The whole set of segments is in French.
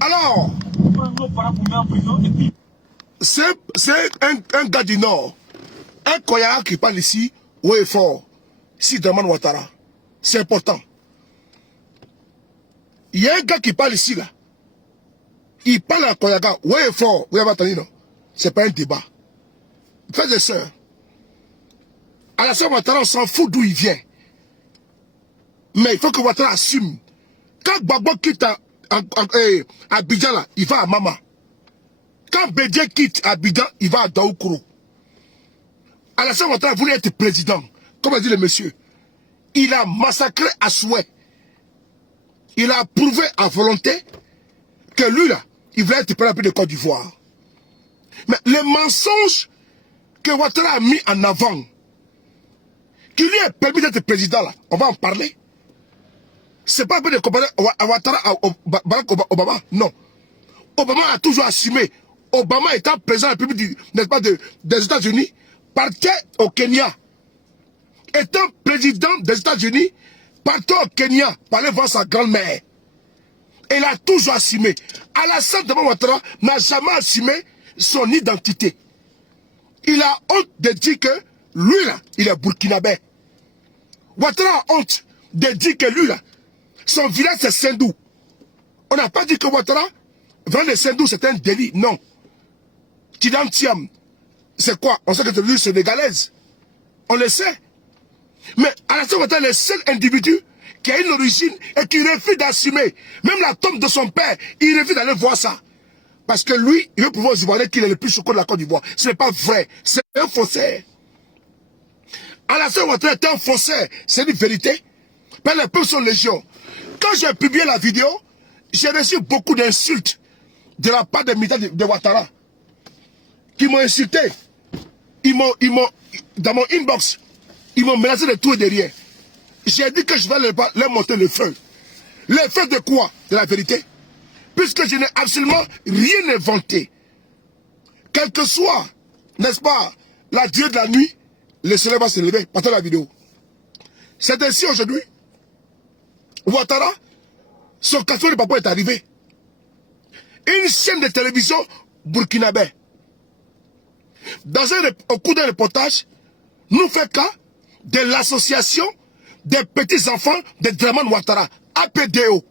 Alors, c'est un gars du Nord, un Koya qui parle ici, où est fort, si Draman Ouattara. C'est important. Il y a un gars qui parle ici, là. Il parle à Koyaga, où est fort, où est entendu, non? C'est pas un débat. Frères et sœurs, Alassane Ouattara, on s'en fout d'où il vient. Mais il faut que Ouattara assume. Quand Gbagbo quitte Abidjan, là, il va à Mama. Quand Bédié quitte Abidjan, il va à Daoukoro. Alassane Ouattara voulait être président. Comme a dit le monsieur. Il a massacré à souhait. Il a prouvé à volonté que lui, là, il voulait être président de Côte d'Ivoire. Mais les mensonges que Ouattara a mis en avant, qui lui a permis d'être président, là, on va en parler. C'est pas un peu de comparer Ouattara à Barack Obama, non. Obama a toujours assumé. Obama étant président de la République des États-Unis, partait au Kenya. Étant président des États-Unis, partait au Kenya pour aller voir sa grand-mère. Il a toujours assumé. Alassane Ouattara n'a jamais assumé son identité. Il a honte de dire que lui, là, il est burkinabé. Ouattara a honte de dire que lui, là, son village c'est Sendou. On n'a pas dit que Ouattara, vendre de Sendou, c'est un délit. Non. Tidam Tiam, c'est quoi? On sait que c'est une sénégalaise. On le sait. Mais Alassane Ouattara est le seul individu qui a une origine et qui refuse d'assumer. Même la tombe de son père, il refuse d'aller voir ça. Parce que lui, il veut pouvoir aux Ivoiriens qu'il est le plus choquant de la Côte d'Ivoire. Ce n'est pas vrai. C'est un faussaire. Alassane Ouattara est un faussaire. C'est une vérité. Mais les peuples sont légion. Quand j'ai publié la vidéo, j'ai reçu beaucoup d'insultes de la part des militants de Ouattara qui m'ont insulté. Ils m'ont, dans mon inbox, ils m'ont menacé de tout et de rien. J'ai dit que je vais leur monter le feu. Le feu de quoi? De la vérité. Puisque je n'ai absolument rien inventé. Quel que soit, n'est-ce pas, la durée de la nuit, le soleil va se lever. Partez la vidéo. C'est ainsi aujourd'hui. Ouattara, son café de papa est arrivé. Une chaîne de télévision burkinabé. Au cours d'un reportage, nous fait cas de l'association des petits-enfants de Draman Ouattara, APDO.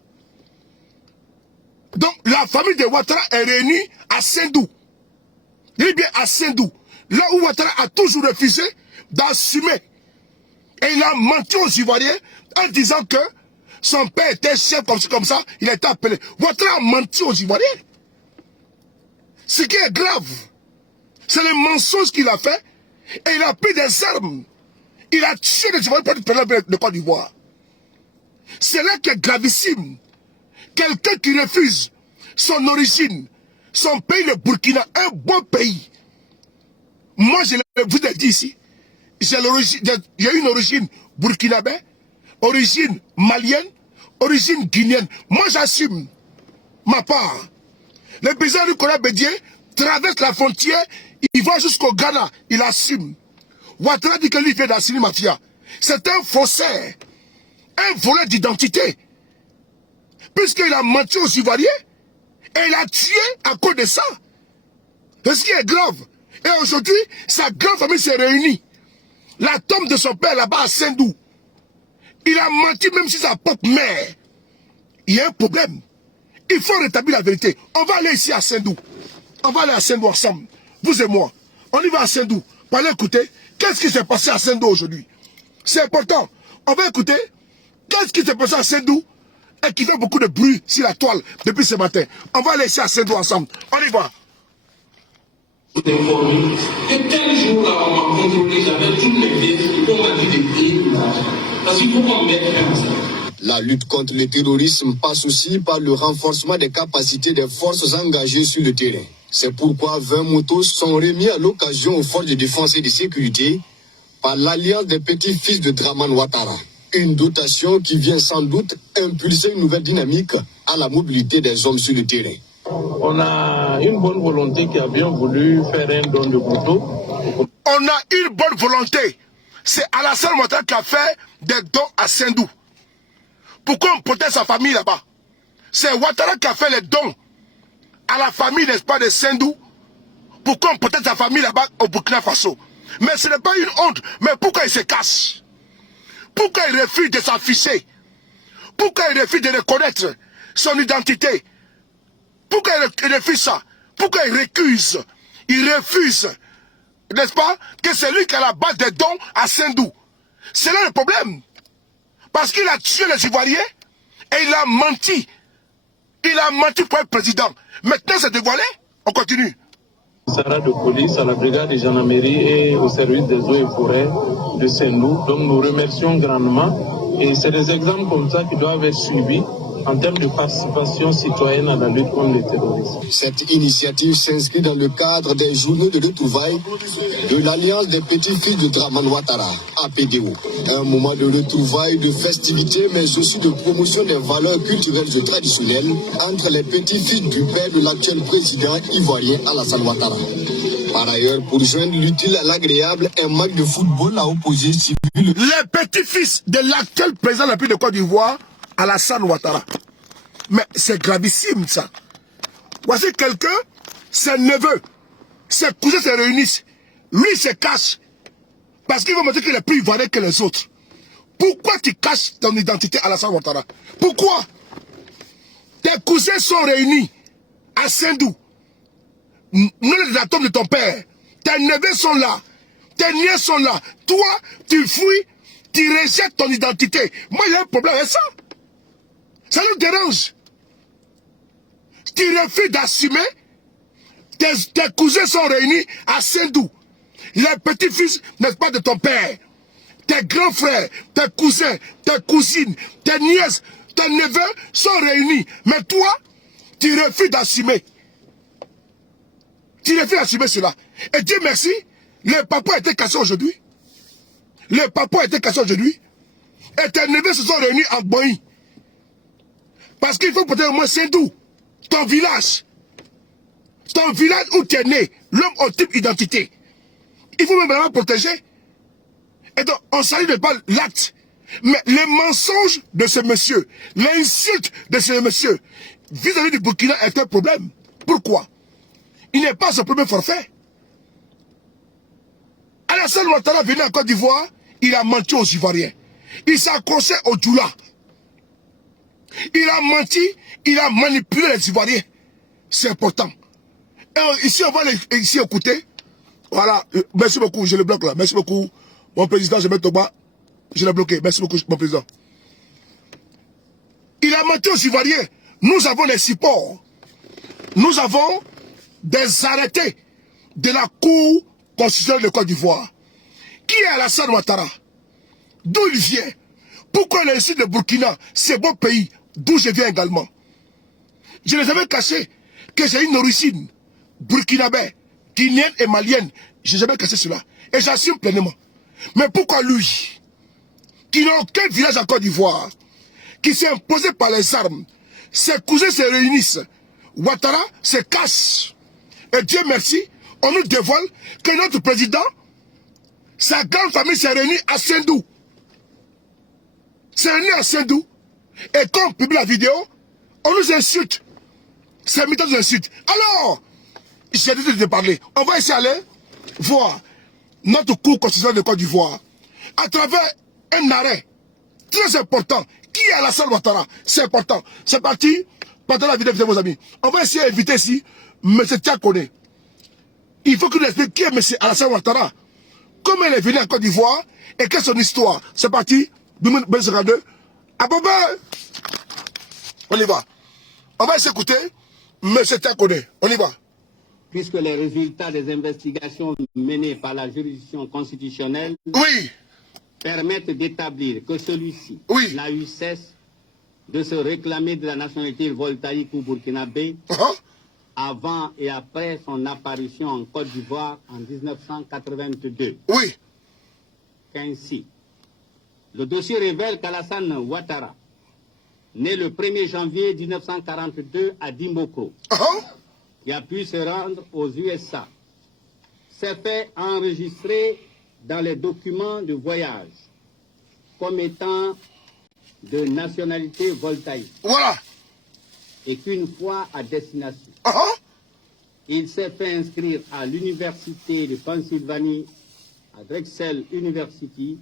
Donc, la famille de Ouattara est réunie à Sendou. Il est bien à Sendou. Là où Ouattara a toujours refusé d'assumer. Et il a menti aux Ivoiriens en disant que son père était chef comme ça, il a été appelé. Ouattara a menti aux Ivoiriens. Ce qui est grave, c'est le mensonge qu'il a fait. Et il a pris des armes. Il a tué des Ivoiriens pour être président de Côte d'Ivoire. C'est là qui est gravissime. Quelqu'un qui refuse son origine, son pays, le Burkina, un bon pays. Moi, je vous ai dit ici, j'ai une origine burkinabé, origine malienne, origine guinéenne. Moi, j'assume ma part. Le président Nicolas Bédié traverse la frontière, il va jusqu'au Ghana, il assume. Ouattara dit que lui vient d'assumer mafia. C'est un faussaire, un voleur d'identité. Puisqu'il a menti aux Ivoiriens, et il a tué à cause de ça. C'est ce qui est grave. Et aujourd'hui, sa grande famille s'est réunie. La tombe de son père là-bas à Sendou. Il a menti même si sa propre mère. Il y a un problème. Il faut rétablir la vérité. On va aller ici à Sendou. On va aller à Sendou ensemble. Vous et moi. On y va à Sendou. Pour aller écouter qu'est-ce qui s'est passé à Sendou aujourd'hui. C'est important. On va écouter qu'est-ce qui s'est passé à Sendou et qui fait beaucoup de bruit sur la toile depuis ce matin. On va aller ici à Sendou ensemble. On y va. Et tel jour-là, on m'a contrôlé, j'avais toutes les pièces, on m'a dit de payer pour l'argent. Parce qu'il ne faut pas me mettre comme ça. La lutte contre le terrorisme passe aussi par le renforcement des capacités des forces engagées sur le terrain. C'est pourquoi 20 motos sont remis à l'occasion aux forces de défense et de sécurité par l'Alliance des petits-fils de Draman Ouattara. Une dotation qui vient sans doute impulser une nouvelle dynamique à la mobilité des hommes sur le terrain. On a une bonne volonté qui a bien voulu faire un don de moto. On a une bonne volonté. C'est Alassane Ouattara qui a fait des dons à Sendou. Pourquoi on protège sa famille là-bas? C'est Ouattara qui a fait les dons à la famille, n'est-ce pas, de Sendou, pour qu'on protège sa famille là-bas au Burkina Faso. Mais ce n'est pas une honte. Mais pourquoi il se cache? Pourquoi il refuse de s'afficher? Pourquoi il refuse de reconnaître son identité? Pourquoi il refuse ça? Pourquoi il récuse? Il refuse, n'est-ce pas, que c'est lui qui a la base des dons à Sendou. C'est là le problème. Parce qu'il a tué les Ivoiriens et il a menti. Il a menti pour être président. Maintenant, c'est dévoilé. On continue. Commissariat de police, à la brigade de gendarmerie et au service des eaux et forêts de Sendou. Donc nous remercions grandement. Et c'est des exemples comme ça qui doivent être suivis en termes de participation citoyenne à la lutte contre le terrorisme. Cette initiative s'inscrit dans le cadre des journaux de retrouvailles de l'Alliance des petits-fils de Draman Ouattara, APDO. Un moment de retrouvailles, de festivités, mais aussi de promotion des valeurs culturelles et traditionnelles entre les petits-fils du père de l'actuel président ivoirien Alassane Ouattara. Par ailleurs, pour joindre l'utile à l'agréable, un match de football a opposé civil. Les petits-fils de l'actuel président de la République de Côte d'Ivoire, Alassane Ouattara. Mais c'est gravissime ça. Voici quelqu'un, ses neveux, ses cousins se réunissent. Lui il se cache. Parce qu'il veut montrer qu'il est plus ivoirien que les autres. Pourquoi tu caches ton identité Alassane Ouattara? Pourquoi? Tes cousins sont réunis à Sendou. Non les atomes de ton père. Tes neveux sont là. Tes nièces sont là. Toi, tu fuis, tu rejettes ton identité. Moi, il y a un problème avec ça. Ça nous dérange. Tu refuses d'assumer. Tes cousins sont réunis à Sendou. Les petits-fils, n'est-ce pas, de ton père. Tes grands frères, tes cousins, tes cousines, tes nièces, tes neveux sont réunis. Mais toi, tu refuses d'assumer. Tu refuses d'assumer cela. Et Dieu merci, le papa a été cassé aujourd'hui. Le papa a été cassé aujourd'hui. Et tes neveux se sont réunis en Boï. Parce qu'il faut peut-être au moins Sendou, ton village où tu es né, l'homme au type identité. Il faut même vraiment protéger. Et donc, on salue de pas l'acte. Mais les mensonges de ce monsieur, l'insulte de ce monsieur, vis-à-vis du Burkina est un problème. Pourquoi? Il n'est pas son premier forfait. Alassane Ouattara venu en Côte d'Ivoire, il a menti aux Ivoiriens. Il s'accrochait au Djoula. Il a menti, il a manipulé les Ivoiriens. C'est important. Et ici, on va ici écouter. Voilà, merci beaucoup, je le bloque là. Merci beaucoup, mon président, je mets au bas. Je l'ai bloqué, merci beaucoup, mon président. Il a menti aux Ivoiriens. Nous avons les supports. Nous avons des arrêtés de la Cour constitutionnelle de Côte d'Ivoire. Qui est Alassane Ouattara? D'où il vient? Pourquoi il insulte le Burkina? C'est bon pays, d'où je viens également. Je n'ai jamais caché que j'ai une origine burkinabé, guinéenne et malienne. Je n'ai jamais caché cela. Et j'assume pleinement. Mais pourquoi lui, qui n'a aucun village en Côte d'Ivoire, qui s'est imposé par les armes, ses cousins se réunissent, Ouattara se cache. Et Dieu merci, on nous dévoile que notre président, sa grande famille s'est réunie à Sendou. C'est réuni à Sendou. Et quand on publie la vidéo, on nous insulte. C'est un méthode d'insulte. Alors, j'ai décidé de parler. On va essayer d'aller voir notre cour constitutionnelle de Côte d'Ivoire à travers un arrêt très important. Qui est Alassane Ouattara? C'est important. C'est parti. Partagez la vidéo avec vos amis. On va essayer d'inviter ici M. Tiakone. Il faut qu'il nous explique qui est M. Alassane Ouattara. Comment il est venu en Côte d'Ivoire et quelle est son histoire. C'est parti. 2022. À Boba. On y va. On va s'écouter M. Tiakone. On y va. Puisque les résultats des investigations menées par la juridiction constitutionnelle permettent d'établir que celui-ci n'a eu cesse de se réclamer de la nationalité voltaïque ou burkinabé avant et après son apparition en Côte d'Ivoire en 1982. Qu'ainsi, le dossier révèle qu'Alassane Ouattara, né le 1er janvier 1942 à Dimbokro, qui a pu se rendre aux USA, s'est fait enregistrer dans les documents de voyage comme étant de nationalité voltaïque. Voilà. et qu'une fois à destination. Il s'est fait inscrire à l'université de Pennsylvanie, à Drexel University,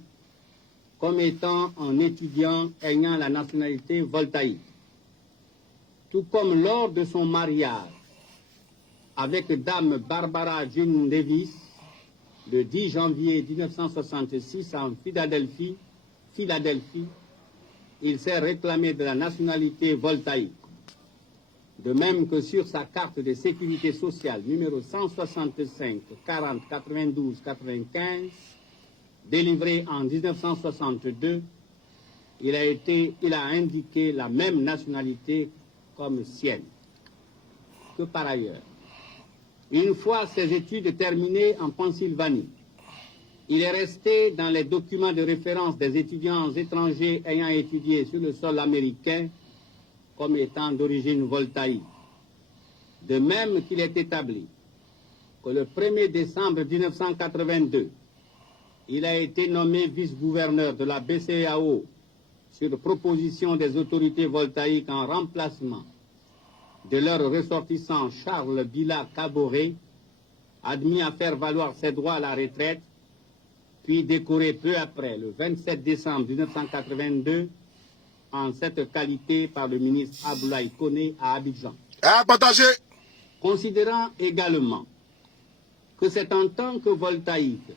comme étant un étudiant ayant la nationalité voltaïque. Tout comme lors de son mariage avec Dame Barbara Jean Davis, le 10 janvier 1966 en Philadelphie, il s'est réclamé de la nationalité voltaïque. De même que sur sa carte de sécurité sociale numéro 165 40 92 95, délivrée en 1962, il a indiqué la même nationalité comme sienne. Que par ailleurs, une fois ses études terminées en Pennsylvanie, il est resté dans les documents de référence des étudiants étrangers ayant étudié sur le sol américain comme étant d'origine voltaïque. De même qu'il est établi que le 1er décembre 1982, il a été nommé vice-gouverneur de la BCEAO sur proposition des autorités voltaïques en remplacement de leur ressortissant Charles Bila Caboret, admis à faire valoir ses droits à la retraite, puis décoré peu après, le 27 décembre 1982, en cette qualité par le ministre Abdoulaye Koné à Abidjan. Considérant également que c'est en tant que voltaïque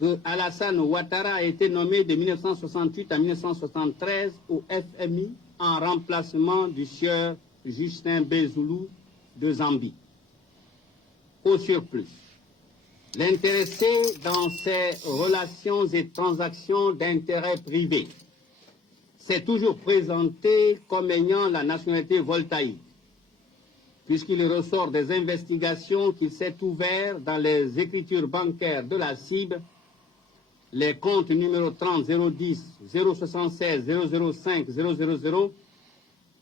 que Alassane Ouattara a été nommé de 1968 à 1973 au FMI en remplacement du sieur Justin Bézoulou de Zambie. Au surplus, l'intéressé dans ses relations et transactions d'intérêt privé s'est toujours présenté comme ayant la nationalité voltaïque, puisqu'il ressort des investigations qu'il s'est ouvert dans les écritures bancaires de la CIB, les comptes numéro 30 010 076 005 000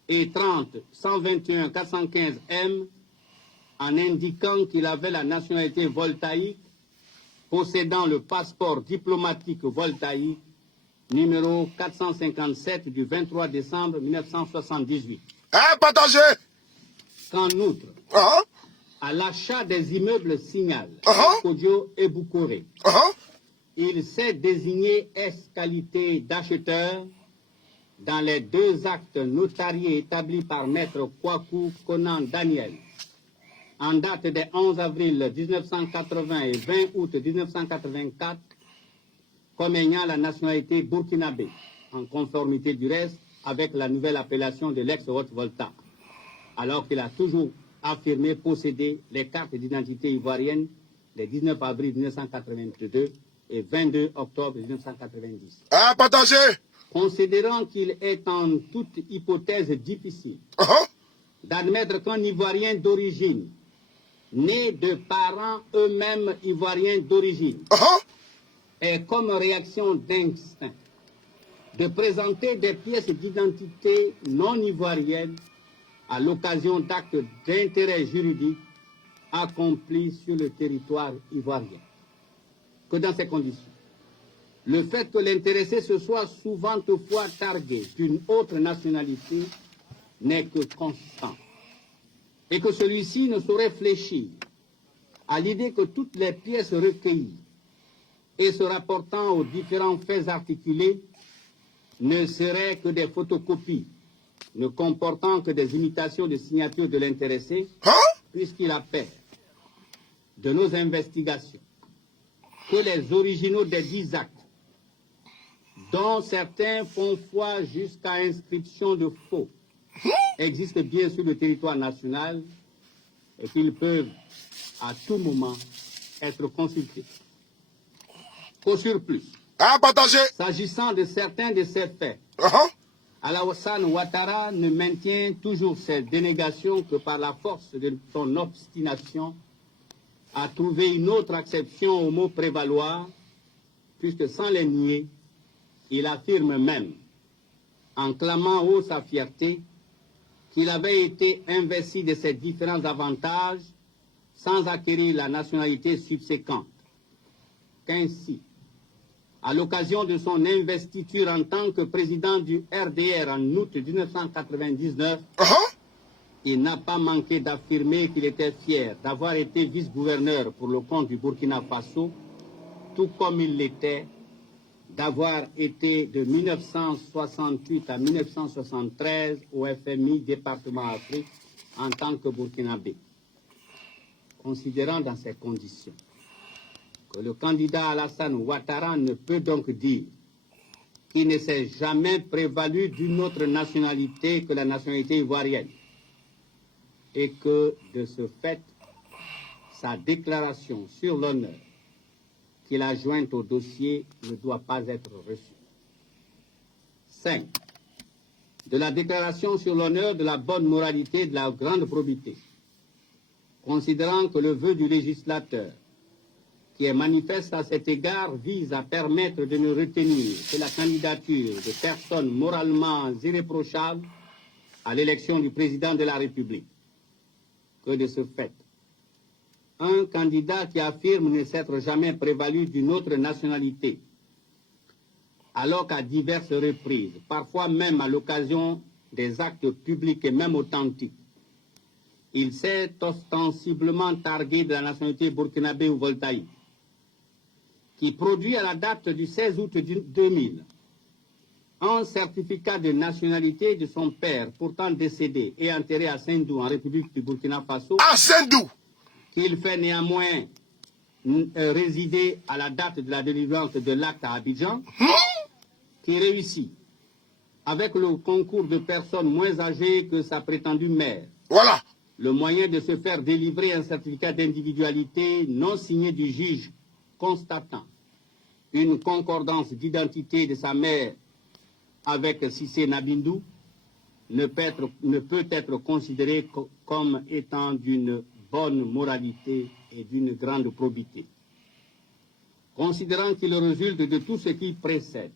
et 30 121 415 M, en indiquant qu'il avait la nationalité voltaïque, possédant le passeport diplomatique voltaïque numéro 457 du 23 décembre 1978. Qu'en outre, à l'achat des immeubles Signal, Kodjo et Boukoré, il s'est désigné qualité d'acheteur dans les 2 actes notariés établis par Maître Kwaku Conan Daniel en date des 11 avril 1980 et 20 août 1984 comme ayant la nationalité burkinabé, en conformité du reste avec la nouvelle appellation de l'ex-Haute-Volta, alors qu'il a toujours affirmé posséder les cartes d'identité ivoiriennes les 19 avril 1982 et 22 octobre 1990. Considérant qu'il est en toute hypothèse difficile d'admettre qu'un Ivoirien d'origine, né de parents eux-mêmes Ivoiriens d'origine, ait comme réaction d'instinct de présenter des pièces d'identité non ivoiriennes à l'occasion d'actes d'intérêt juridique accomplis sur le territoire ivoirien. Que dans ces conditions, le fait que l'intéressé se soit souvent toutefois targué d'une autre nationalité n'est que constant, et que celui-ci ne saurait fléchir à l'idée que toutes les pièces recueillies et se rapportant aux différents faits articulés ne seraient que des photocopies, ne comportant que des imitations de signatures de l'intéressé, puisqu'il appelle de nos investigations que les originaux des 10 actes, dont certains font foi jusqu'à inscription de faux, existent bien sur le territoire national et qu'ils peuvent à tout moment être consultés. Au surplus, s'agissant de certains de ces faits, Alassane Ouattara ne maintient toujours cette dénégation que par la force de son obstination à trouver une autre acception au mot prévaloir, puisque sans les nier, il affirme même, en clamant haut sa fierté, qu'il avait été investi de ces différents avantages sans acquérir la nationalité subséquente. Qu'ainsi, à l'occasion de son investiture en tant que président du RDR en août 1999, il n'a pas manqué d'affirmer qu'il était fier d'avoir été vice-gouverneur pour le compte du Burkina Faso, tout comme il l'était d'avoir été de 1968 à 1973 au FMI, département Afrique, en tant que Burkinabé. Considérant dans ces conditions que le candidat Alassane Ouattara ne peut donc dire qu'il ne s'est jamais prévalu d'une autre nationalité que la nationalité ivoirienne, et que, de ce fait, sa déclaration sur l'honneur qu'il a jointe au dossier ne doit pas être reçue. 5. De la déclaration sur l'honneur de la bonne moralité et de la grande probité, considérant que le vœu du législateur, qui est manifeste à cet égard, vise à permettre de ne retenir que la candidature de personnes moralement irréprochables à l'élection du président de la République, que de ce fait, un candidat qui affirme ne s'être jamais prévalu d'une autre nationalité, alors qu'à diverses reprises, parfois même à l'occasion des actes publics et même authentiques, il s'est ostensiblement targué de la nationalité burkinabé ou voltaïque, qui produit à la date du 16 août 2000 un certificat de nationalité de son père, pourtant décédé et enterré à Sendou, en République du Burkina Faso, À Sendou, qu'il fait néanmoins résider à la date de la délivrance de l'acte à Abidjan, qui réussit, avec le concours de personnes moins âgées que sa prétendue mère, voilà. le moyen de se faire délivrer un certificat d'individualité non signé du juge constatant une concordance d'identité de sa mère avec Cissé Nabindou ne peut être considéré comme étant d'une bonne moralité et d'une grande probité. Considérant qu'il résulte de tout ce qui précède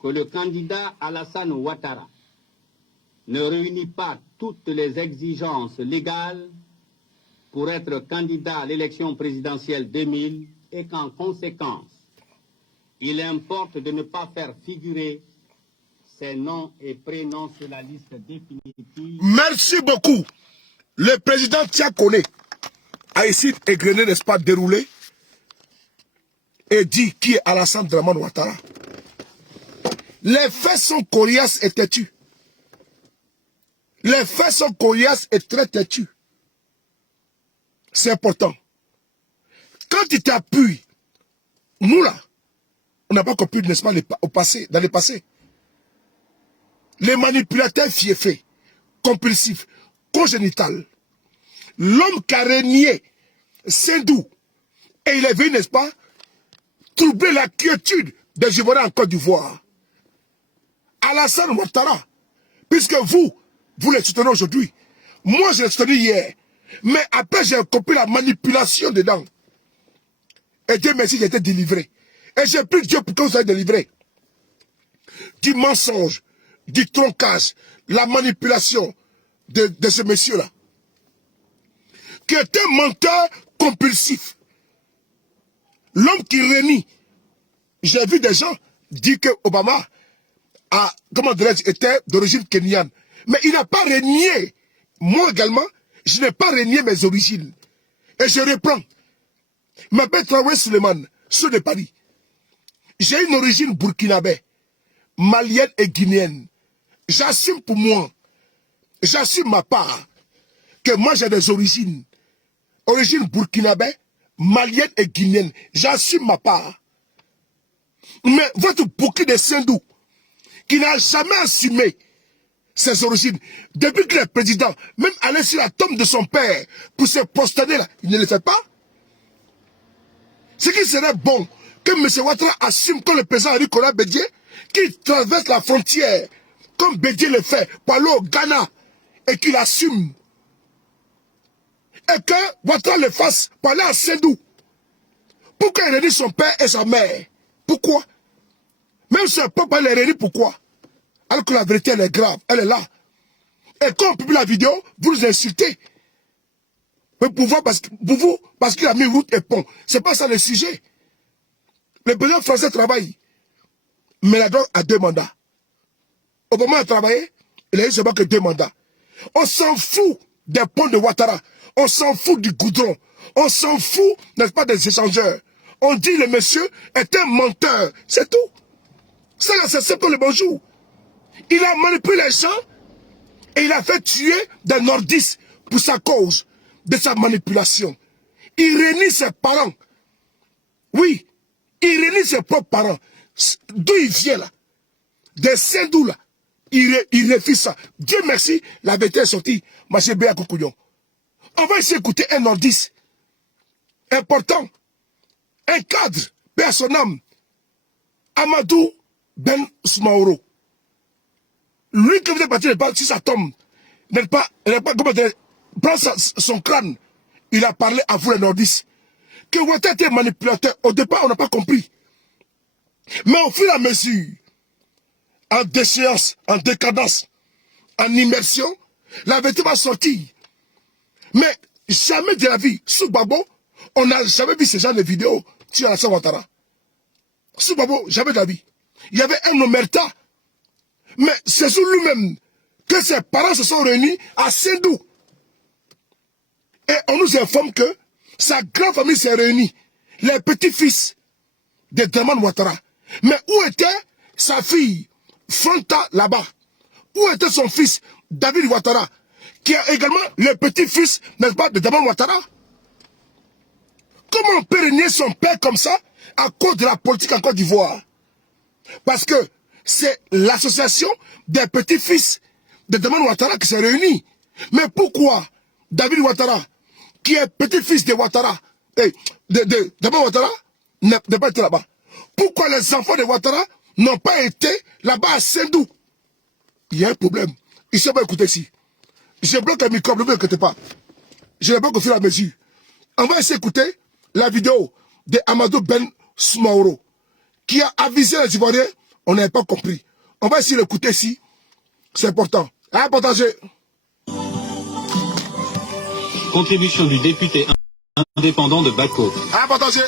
que le candidat Alassane Ouattara ne réunit pas toutes les exigences légales pour être candidat à l'élection présidentielle 2000 et qu'en conséquence, il importe de ne pas faire figurer ses noms et prénoms sur la liste définitive. Merci beaucoup. Le président Tiakone a ici égrené, n'est-ce pas, déroulé et dit qui est Alassane Dramane Ouattara. Les faits sont coriaces et têtus. Les faits sont coriaces et très têtus. C'est important. Quand tu t'appuies, nous là, on n'a pas compris, n'est-ce pas, au passé, dans le passé. Les manipulateurs fiefés, compulsifs, congénital, l'homme qui a régné Sendou, et il est venu, n'est-ce pas, troubler la quiétude des Ivoiriens en Côte d'Ivoire. Alassane Ouattara, puisque vous le soutenez aujourd'hui, moi je l'ai soutenu hier, mais après j'ai compris la manipulation dedans. Et Dieu merci, j'ai été délivré. Et j'ai pris Dieu pour que vous soyez délivré. Du mensonge, du troncage, la manipulation de ce monsieur-là. Qui était menteur compulsif. L'homme qui renie. J'ai vu des gens dire que Obama était d'origine kenyane. Mais il n'a pas renié. Moi également, je n'ai pas renié mes origines. Et je reprends. Je m'appelle Traoré Suleiman, ceux de Paris. J'ai une origine burkinabé, malienne et guinéenne. J'assume pour moi, j'assume ma part, que moi j'ai des origines. Origine burkinabé, malienne et guinéenne. J'assume ma part. Mais votre bouquet de Sendou, qui n'a jamais assumé ses origines, depuis qu'il est président, même aller sur la tombe de son père, pour se prosterner là, il ne le fait pas. Ce qui serait bon, que M. Ouattara assume comme le président Henri Konan Bédié, qu'il traverse la frontière, comme Bédié le fait, pour aller au Ghana, et qu'il assume. Et que Ouattara le fasse pour aller à Sendou. Pourquoi il réunit son père et sa mère? Pourquoi? Même si un peuple les réunit, pourquoi? Alors que la vérité, elle est grave, elle est là. Et quand on publie la vidéo, vous nous insultez. Mais pour vous, parce qu'il a mis route et pont. C'est pas ça le sujet. Le président français travaille. Mais la drogue a 2 mandats. Obama a travaillé, il a eu seulement que 2 mandats. On s'en fout des ponts de Ouattara. On s'en fout du goudron. On s'en fout, n'est-ce pas, des échangeurs. On dit le monsieur est un menteur. C'est tout. Ça là, c'est pour le bonjour. Il a manipulé les gens et il a fait tuer des nordistes pour sa cause, de sa manipulation. Il réunit ses parents. Oui, il réunit ses propres parents. D'où il vient là? Des Sindou là. Il refuse ça. Dieu merci, la vérité est sortie. Monsieur Béa Koukouyon. On va essayer d'écouter un nordiste important. Un cadre, paix à son âme. Amadou Ben Soumaoro. Lui qui faisait partie de si ça tombe, n'est pas comment dire, prend son crâne. Il a parlé à vous les nordistes. Que Ouattara était manipulateur. Au départ, on n'a pas compris. Mais au fur et à mesure, en déchéance, en décadence, en immersion, la vérité va sortir. Mais jamais de la vie, sous Babo, on n'a jamais vu ce genre de vidéos sur Alassane Ouattara. Sous Babo, jamais de la vie. Il y avait un omerta. Mais c'est sur lui-même que ses parents se sont réunis à Sindou. Et on nous informe que sa grande famille s'est réunie. Les petits-fils de Dramane Ouattara. Mais où était sa fille Fronta là-bas? Où était son fils David Ouattara, qui est également le petit-fils, n'est-ce pas, de Dramane Ouattara? Comment on peut régner son père comme ça à cause de la politique en Côte d'Ivoire? Parce que c'est l'association des petits-fils de Dramane Ouattara qui s'est réunie. Mais pourquoi David Ouattara, qui est petit-fils de Ouattara, de Dramane Ouattara, n'a pas été là-bas? Pourquoi les enfants de Ouattara n'ont pas été là-bas à Sindou? Il y a un problème. Il ne pas écouter ici. Je bloque le micro, ne vous inquiétez pas. Je le bloque au fur et à mesure. On va essayer d'écouter la vidéo de Amadou Ben Soumaoro, qui a avisé les Ivoiriens. On n'avait pas compris. On va essayer d'écouter ici. C'est important. À partager. Contribution du député indépendant de Bako. À partager.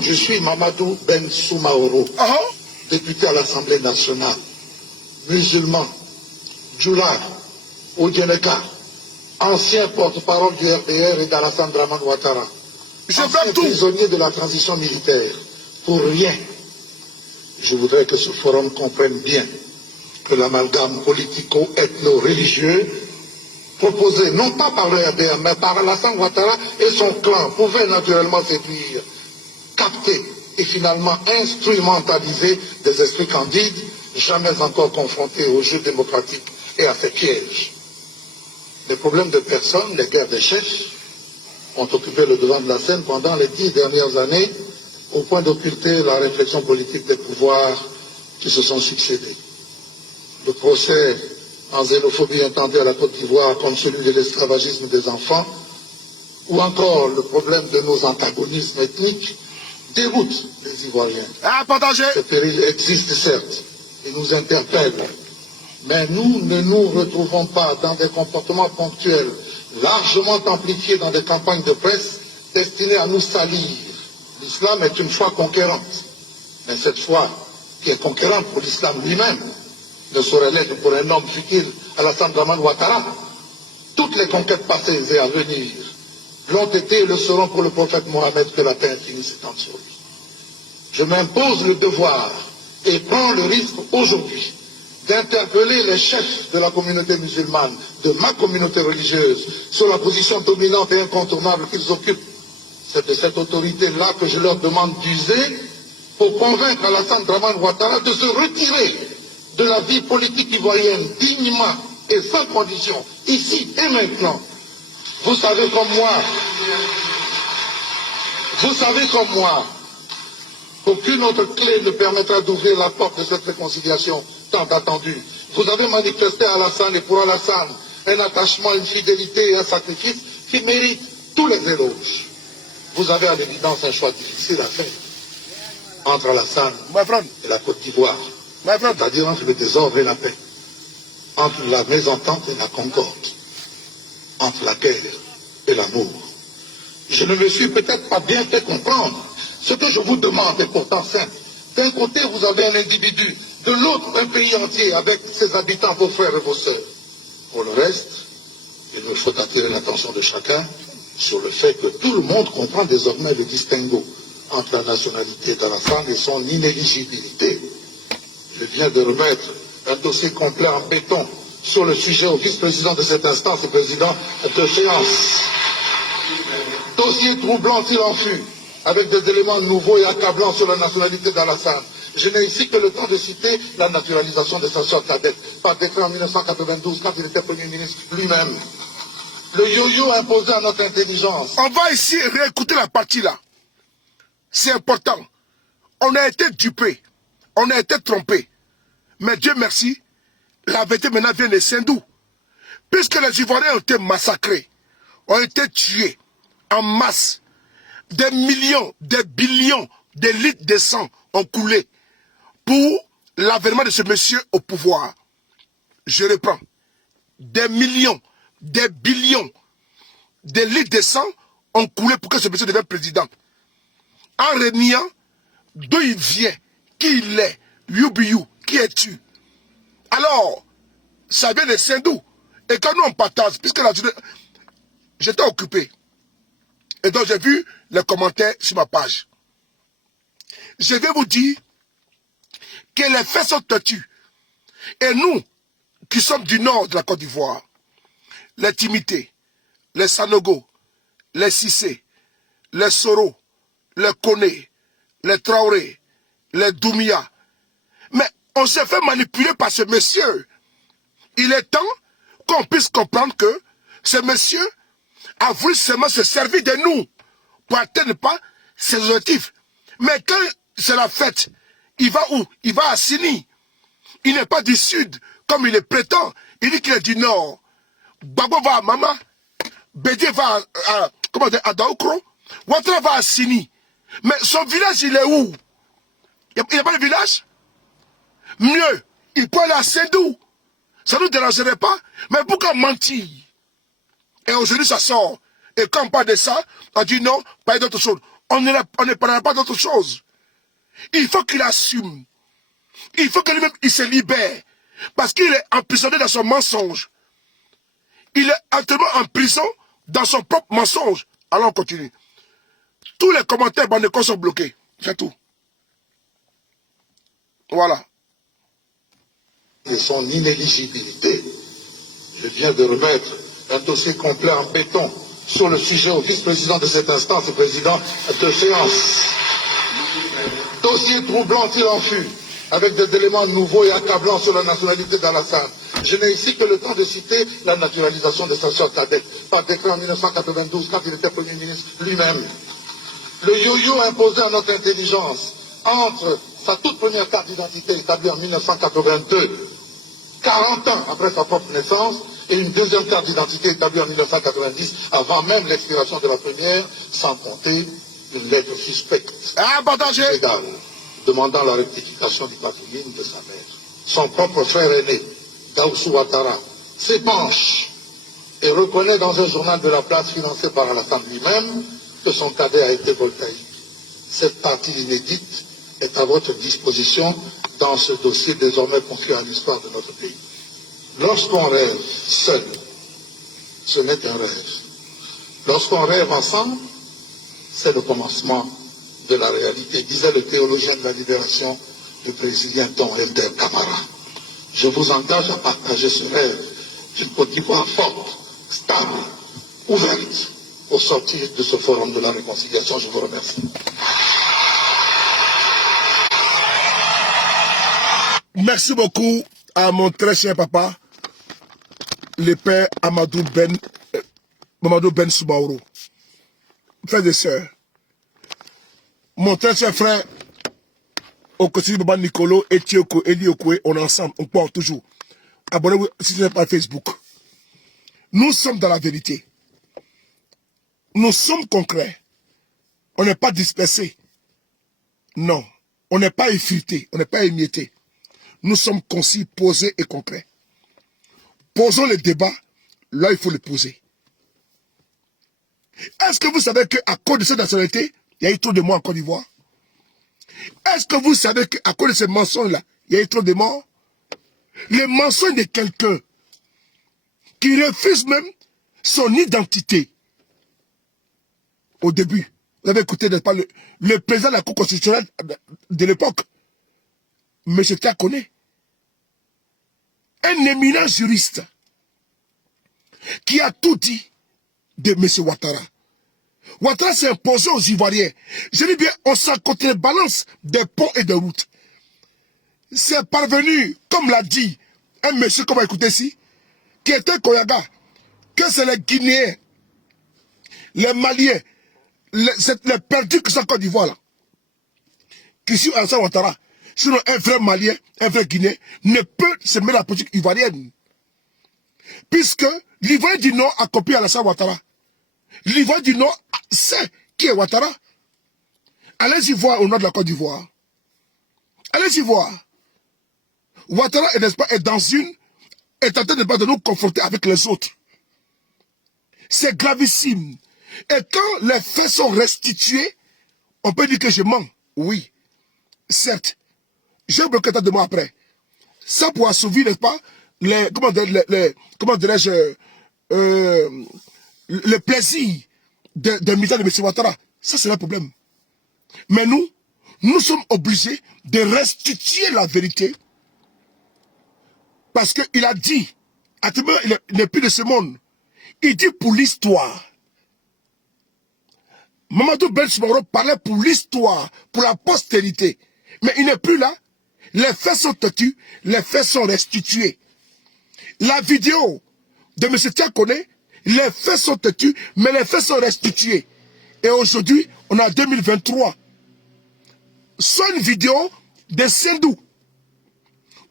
Je suis Mamadou Ben Soumaoro, député à l'Assemblée nationale, musulman, djoula, Odjeneka, ancien porte-parole du RDR et d'Alassane Dramane Ouattara, ancien prisonnier de la transition militaire. Pour rien, je voudrais que ce forum comprenne bien que l'amalgame politico-ethno-religieux proposé non pas par le RDR mais par Alassane Ouattara et son clan pouvait naturellement séduire, capter et finalement instrumentaliser des esprits candides jamais encore confrontés au jeu démocratique et à ses pièges. Les problèmes de personnes, les guerres des chefs, ont occupé le devant de la scène pendant les 10 dernières années au point d'occulter la réflexion politique des pouvoirs qui se sont succédés. Le procès en xénophobie intendé à la Côte d'Ivoire comme celui de l'esclavagisme des enfants, ou encore le problème de nos antagonismes ethniques, déroutent les Ivoiriens. Ces périls existent certes et nous interpellent, mais nous ne nous retrouvons pas dans des comportements ponctuels, largement amplifiés dans des campagnes de presse destinées à nous salir. L'islam est une foi conquérante, mais cette foi qui est conquérante pour l'islam lui-même ne saurait l'être pour un homme futile, Alassane Dramane Ouattara. Toutes les conquêtes passées et à venir l'ont été et le seront pour le prophète Mohammed, que la paix infinie s'étende sur lui. Je m'impose le devoir et prends le risque aujourd'hui d'interpeller les chefs de la communauté musulmane, de ma communauté religieuse, sur la position dominante et incontournable qu'ils occupent. C'est de cette autorité-là que je leur demande d'user pour convaincre Alassane Dramane Ouattara de se retirer de la vie politique ivoirienne dignement et sans condition, ici et maintenant. Vous savez comme moi, qu'aucune autre clé ne permettra d'ouvrir la porte de cette réconciliation tant attendue. Vous avez manifesté à Alassane et pour Alassane un attachement, une fidélité et un sacrifice qui méritent tous les éloges. Vous avez à l'évidence un choix difficile à faire entre Alassane et la Côte d'Ivoire, c'est-à-dire entre le désordre et la paix, entre la mésentente et la concorde, entre la guerre et l'amour. Je ne me suis peut-être pas bien fait comprendre. Ce que je vous demande est pourtant simple. D'un côté, vous avez un individu de l'autre un pays entier avec ses habitants, vos frères et vos sœurs. Pour le reste, il me faut attirer l'attention de chacun sur le fait que tout le monde comprend désormais le distinguo entre la nationalité d'Alassane et son inéligibilité. Je viens de remettre un dossier complet en béton sur le sujet au vice-président de cette instance et président de séance. Dossier troublant s'il en fut, avec des éléments nouveaux et accablants sur la nationalité d'Alassane. Je n'ai ici que le temps de citer la naturalisation de sa sœur cadette par décret en 1992 quand il était Premier ministre lui-même. Le yo-yo imposé à notre intelligence. On va ici réécouter la partie là. C'est important. On a été dupés. On a été trompés. Mais Dieu merci, la vérité maintenant vient de Sendou. Puisque les Ivoiriens ont été massacrés, ont été tués en masse, des millions, des billions de litres de sang ont coulé pour l'avènement de ce monsieur au pouvoir. Je reprends. Des millions, des billions de litres de sang ont coulé pour que ce monsieur devienne président. En reniant d'où il vient, qui il est, you, qui es-tu? Alors, ça vient de Sendou. Et quand nous on partage, puisque la journée, j'étais occupé. Et donc j'ai vu les commentaires sur ma page. Je vais vous dire que les faits sont têtus. Et nous, qui sommes du nord de la Côte d'Ivoire, les Timités, les Sanogo, les Sissé, les Soro, les Koné, les Traoré, les Doumia. Mais on s'est fait manipuler par ce monsieur. Il est temps qu'on puisse comprendre que ce monsieur a voulu seulement se servir de nous pour atteindre pas ses objectifs. Mais quand c'est la fête, il va où? Il va à Sini. Il n'est pas du sud, comme il le prétend. Il dit qu'il est du nord. Babo va à Mama. Bédié va à Daoukro. Ouattara va à Sini. Mais son village, il est où? Il n'y a pas de village? Mieux, il peut aller à Sendou. Ça ne nous dérangerait pas. Mais pourquoi mentir? Et aujourd'hui, ça sort. Et quand on parle de ça, on dit non, pas d'autre chose. On ne parlera pas d'autre chose. Il faut qu'il assume. Il faut que lui-même, il se libère. Parce qu'il est emprisonné dans son mensonge. Il est actuellement en prison dans son propre mensonge. Alors on continue. Tous les commentaires bandécons sont bloqués. C'est tout. Voilà. Et son inéligibilité. Je viens de remettre un dossier complet en béton sur le sujet au vice-président de cette instance et président de séance. Dossier troublant s'il en fut, avec des éléments nouveaux et accablants sur la nationalité d'Alassane. Je n'ai ici que le temps de citer la naturalisation de sa sœur cadette par décret en 1992 quand il était Premier ministre lui-même. Le yo-yo imposé à notre intelligence entre sa toute première carte d'identité établie en 1982, 40 ans après sa propre naissance, et une deuxième carte d'identité établie en 1990, avant même l'expiration de la première, sans compter une lettre suspecte légale, demandant la rectification du patronyme de sa mère. Son propre frère aîné, Daoussou Ouattara, s'épanche et reconnaît dans un journal de la place financé par Alassane lui-même que son cadet a été voltaïque. Cette partie inédite est à votre disposition dans ce dossier désormais confié à l'histoire de notre pays. Lorsqu'on rêve seul, ce n'est qu'un rêve. Lorsqu'on rêve ensemble, c'est le commencement de la réalité, disait le théologien de la libération, le brésilien Dom Helder Camara. Je vous engage à partager ce rêve d'une Côte d'Ivoire forte, stable, ouverte, au sortir de ce forum de la réconciliation. Je vous remercie. Merci beaucoup à mon très cher papa, le père Mamadou Ben Soumaoro. Frères et sœurs, mon très cher frère, Okoti Baba Nicolo, Etioko, Eli Okwe, on est ensemble, on parle toujours. Abonnez-vous si ce n'est pas Facebook. Nous sommes dans la vérité. Nous sommes concrets. On n'est pas dispersés. Non. On n'est pas effrités. On n'est pas émiettés. Nous sommes concis, posés et concrets. Posons le débat, là il faut le poser. Est-ce que vous savez qu'à cause de cette nationalité, il y a eu trop de morts en Côte d'Ivoire? Est-ce que vous savez qu'à cause de ces mensonges-là, il y a eu trop de morts. Le mensonge de quelqu'un qui refuse même son identité. Au début, vous avez écouté, n'est-ce pas, le président de la Cour constitutionnelle de l'époque, M. Tiakone, un éminent juriste qui a tout dit de M. Ouattara. Ouattara s'est imposé aux Ivoiriens. Je dis bien, on s'en contrebalance des ponts et des routes. C'est parvenu, comme l'a dit un monsieur qu'on va écouter ici, qui était Koyaga, que c'est les Guinéens, les Maliens, les perdus qui sont en Côte d'Ivoire là, qui suivent Alassane Ouattara. Sinon, un vrai Malien, un vrai Guinéen, ne peut se mettre à la politique ivoirienne. Puisque l'Ivoirien du Nord a copié Alassane Ouattara. L'Ivoirien du Nord sait qui est Ouattara. Allez-y voir au nord de la Côte d'Ivoire. Allez-y voir. Ouattara, n'est-ce pas, est dans une... est en train de nous confronter avec les autres. C'est gravissime. Et quand les faits sont restitués, on peut dire que je mens. Oui, certes. J'ai bloqué de mois après. Ça pour assouvir, n'est-ce pas, comment dirais-je, le plaisir de militaire de M. Ouattara. Ça, c'est le problème. Mais nous sommes obligés de restituer la vérité. Parce qu'il a dit, actuellement, il n'est plus de ce monde. Il dit pour l'histoire. Mamadou Ben Soumaoro parlait pour l'histoire, pour la postérité. Mais il n'est plus là. Les faits sont têtus, les faits sont restitués. La vidéo de M. Tiakone, les faits sont têtus, mais les faits sont restitués. Et aujourd'hui, on est en 2023. C'est une vidéo de Sendou,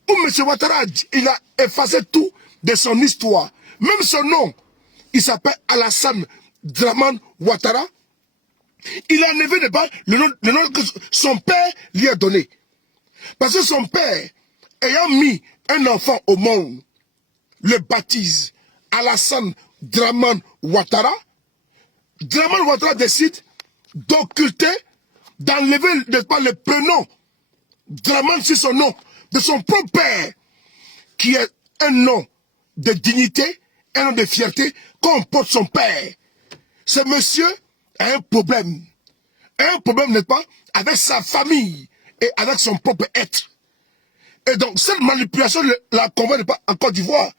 où M. Ouattara, il a effacé tout de son histoire. Même son nom, il s'appelle Alassane Dramane Ouattara. Il a enlevé le nom que son père lui a donné. Parce que son père, ayant mis un enfant au monde, le baptise Alassane Dramane Ouattara. Dramane Ouattara décide d'occulter, d'enlever le prénom Dramane sur son nom, de son propre père, qui est un nom de dignité, un nom de fierté, qu'on porte son père. Ce monsieur a un problème. Un problème, n'est-ce pas, avec sa famille et avec son propre être. Et donc, cette manipulation la convainc pas en Côte d'Ivoire.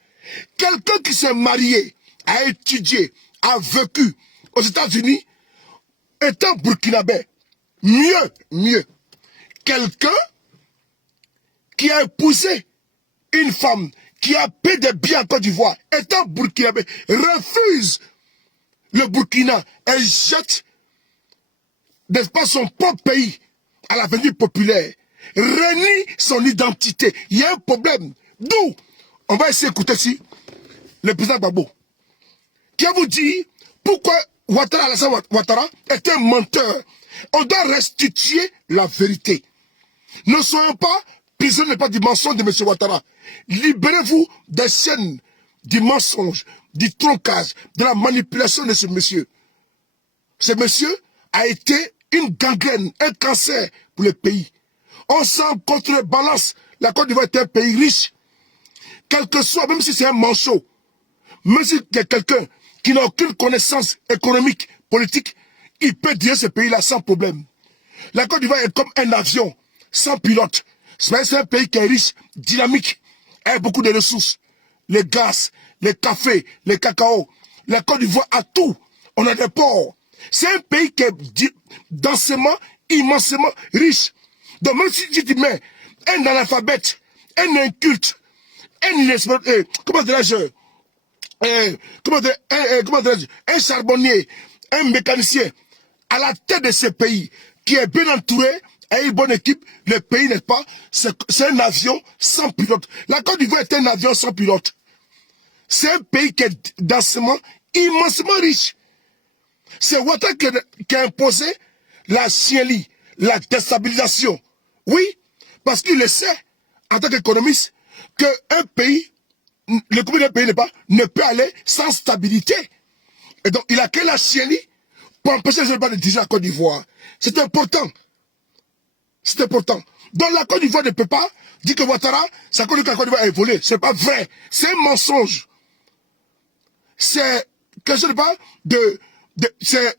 Quelqu'un qui s'est marié, a étudié, a vécu aux États-Unis, étant burkinabé, mieux. Quelqu'un qui a épousé une femme qui a payé des biens en Côte d'Ivoire, étant burkinabé, refuse le Burkina et jette, n'est-ce pas, son propre pays à l'avenir populaire, renie son identité. Il y a un problème. D'où on va essayer d'écouter ici le président Gbagbo, qui vous dit pourquoi Alassane Ouattara est un menteur. On doit restituer la vérité. Ne soyons pas prisonniers du mensonge de M. Ouattara. Libérez-vous des chaînes du mensonge, du troncage, de la manipulation de ce monsieur. Ce monsieur a été une gangrène, un cancer pour le pays. On s'en contrebalance. La Côte d'Ivoire est un pays riche. Quel que soit, même si c'est un manchot, même si c'est quelqu'un qui n'a aucune connaissance économique, politique, il peut diriger ce pays-là sans problème. La Côte d'Ivoire est comme un avion sans pilote. C'est un pays qui est riche, dynamique, avec beaucoup de ressources. Les gaz, les cafés, les cacao. La Côte d'Ivoire a tout. On a des ports. C'est un pays qui est densément, immensément riche. Donc même si tu mets un analphabète, un inculte, comment dirais-je, un charbonnier, un mécanicien, à la tête de ce pays, qui est bien entouré, a une bonne équipe, le pays, n'est-ce pas, c'est un avion sans pilote. La Côte d'Ivoire est un avion sans pilote. C'est un pays qui est densément, immensément riche. C'est Ouattara qui a imposé la chienlit, la déstabilisation. Oui, parce qu'il le sait, en tant qu'économiste, qu'un pays, l'économie d'un pays ne peut aller sans stabilité. Et donc, il a créé la chienlit pour empêcher les gens de diriger la Côte d'Ivoire. C'est important. C'est important. Donc la Côte d'Ivoire ne peut pas dire que Ouattara, ça connaît que la Côte d'Ivoire est volée. C'est pas vrai. C'est un mensonge. C'est quelque chose de pas c'est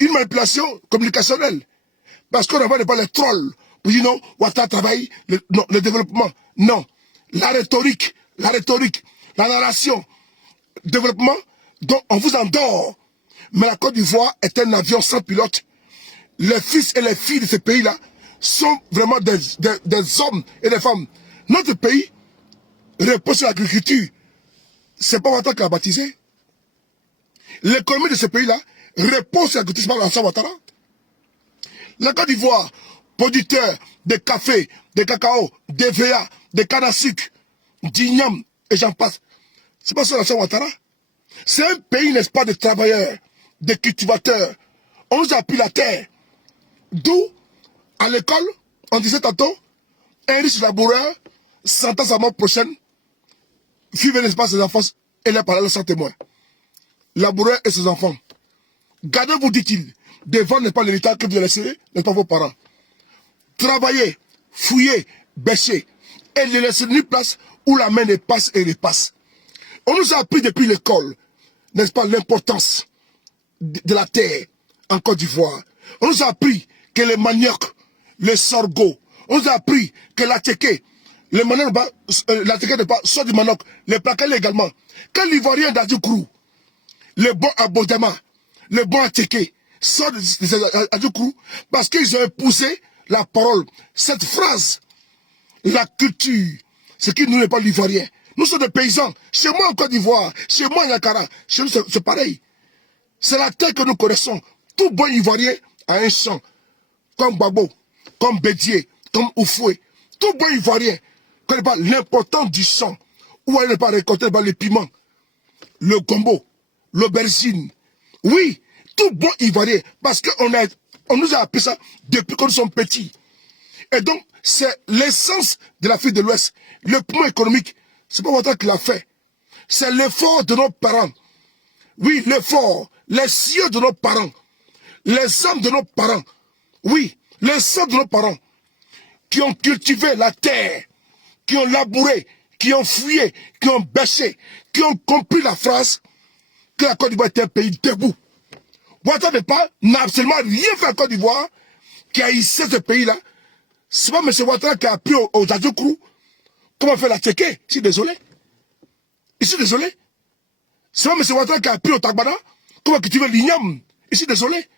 une manipulation communicationnelle. Parce qu'on n'a pas les trolls. Pour dire non, Ouattara travaille le développement. Non. La rhétorique, la narration, développement, donc on vous endort. Mais la Côte d'Ivoire est un avion sans pilote. Les fils et les filles de ce pays-là sont vraiment des hommes et des femmes. Notre pays repose sur l'agriculture. C'est pas Ouattara qui l'a baptisé. L'économie de ce pays-là repose sur l'agriculture. C'est pas Alassane Ouattara. La Côte d'Ivoire, producteur de café, de cacao, de VA, de canne à sucre, d'igname, et j'en passe. C'est pas ça Alassane Ouattara. C'est un pays, n'est-ce pas, de travailleurs, de cultivateurs. On nous a pris la terre. D'où, à l'école, on disait tantôt, un riche laboureur, 100 ans sa mort prochaine, vivait, n'est-ce pas, ses enfants, et les parents sans témoin. Laboureur et ses enfants. Gardez-vous, dit-il, devant n'est pas l'héritage que vous laissez, n'est pas vos parents. Travaillez, fouillez, bêchez, et ne laissez ni place où la main ne passe et repasse. On nous a appris depuis l'école, n'est-ce pas, l'importance de la terre en Côte d'Ivoire. On nous a appris que les maniocs, les sorgho, on nous a appris que la tchéké, le manioc, la tchéké n'est pas soit du manioc, les plaqués également. Quand l'Ivoirien d'Adjoukrou, le bon abondamment, le bon tchéké, sort d'Adjoukrou, parce qu'ils ont épousé la parole, cette phrase, la culture, ce qui nous n'est pas l'Ivoirien. Nous sommes des paysans. Chez moi en Côte d'Ivoire, chez moi en Yakara, chez nous c'est pareil. C'est la terre que nous connaissons. Tout bon Ivoirien a un champ. Comme Babo, comme Bédier, comme Oufoué. Tout bon Ivoirien connaît pas l'importance du champ. Où elle n'est pas récolté les piments, le gombo, l'aubergine. Oui, tout bon Ivoirien. Parce qu'on nous a appris ça depuis que nous sommes petits. Et donc, c'est l'essence de l'Afrique de l'Ouest. Le poumon économique, c'est pas Ouattara qui l'a fait. C'est l'effort de nos parents. Oui, l'effort, les cieux de nos parents, les âmes de nos parents. Oui, les sangs de nos parents qui ont cultivé la terre, qui ont labouré, qui ont fouillé, qui ont bêché, qui ont compris la phrase que la Côte d'Ivoire est un pays debout. Ouattara n'a absolument rien fait à la Côte d'Ivoire qui a hissé ce pays-là. C'est pas M. Ouattara qui a appris aux Adjoukrou comment faire la tchéké. Je suis désolé. Je suis désolé. C'est pas M. Ouattara qui a appris au Tagbana comment cultiver l'igname. Je suis désolé.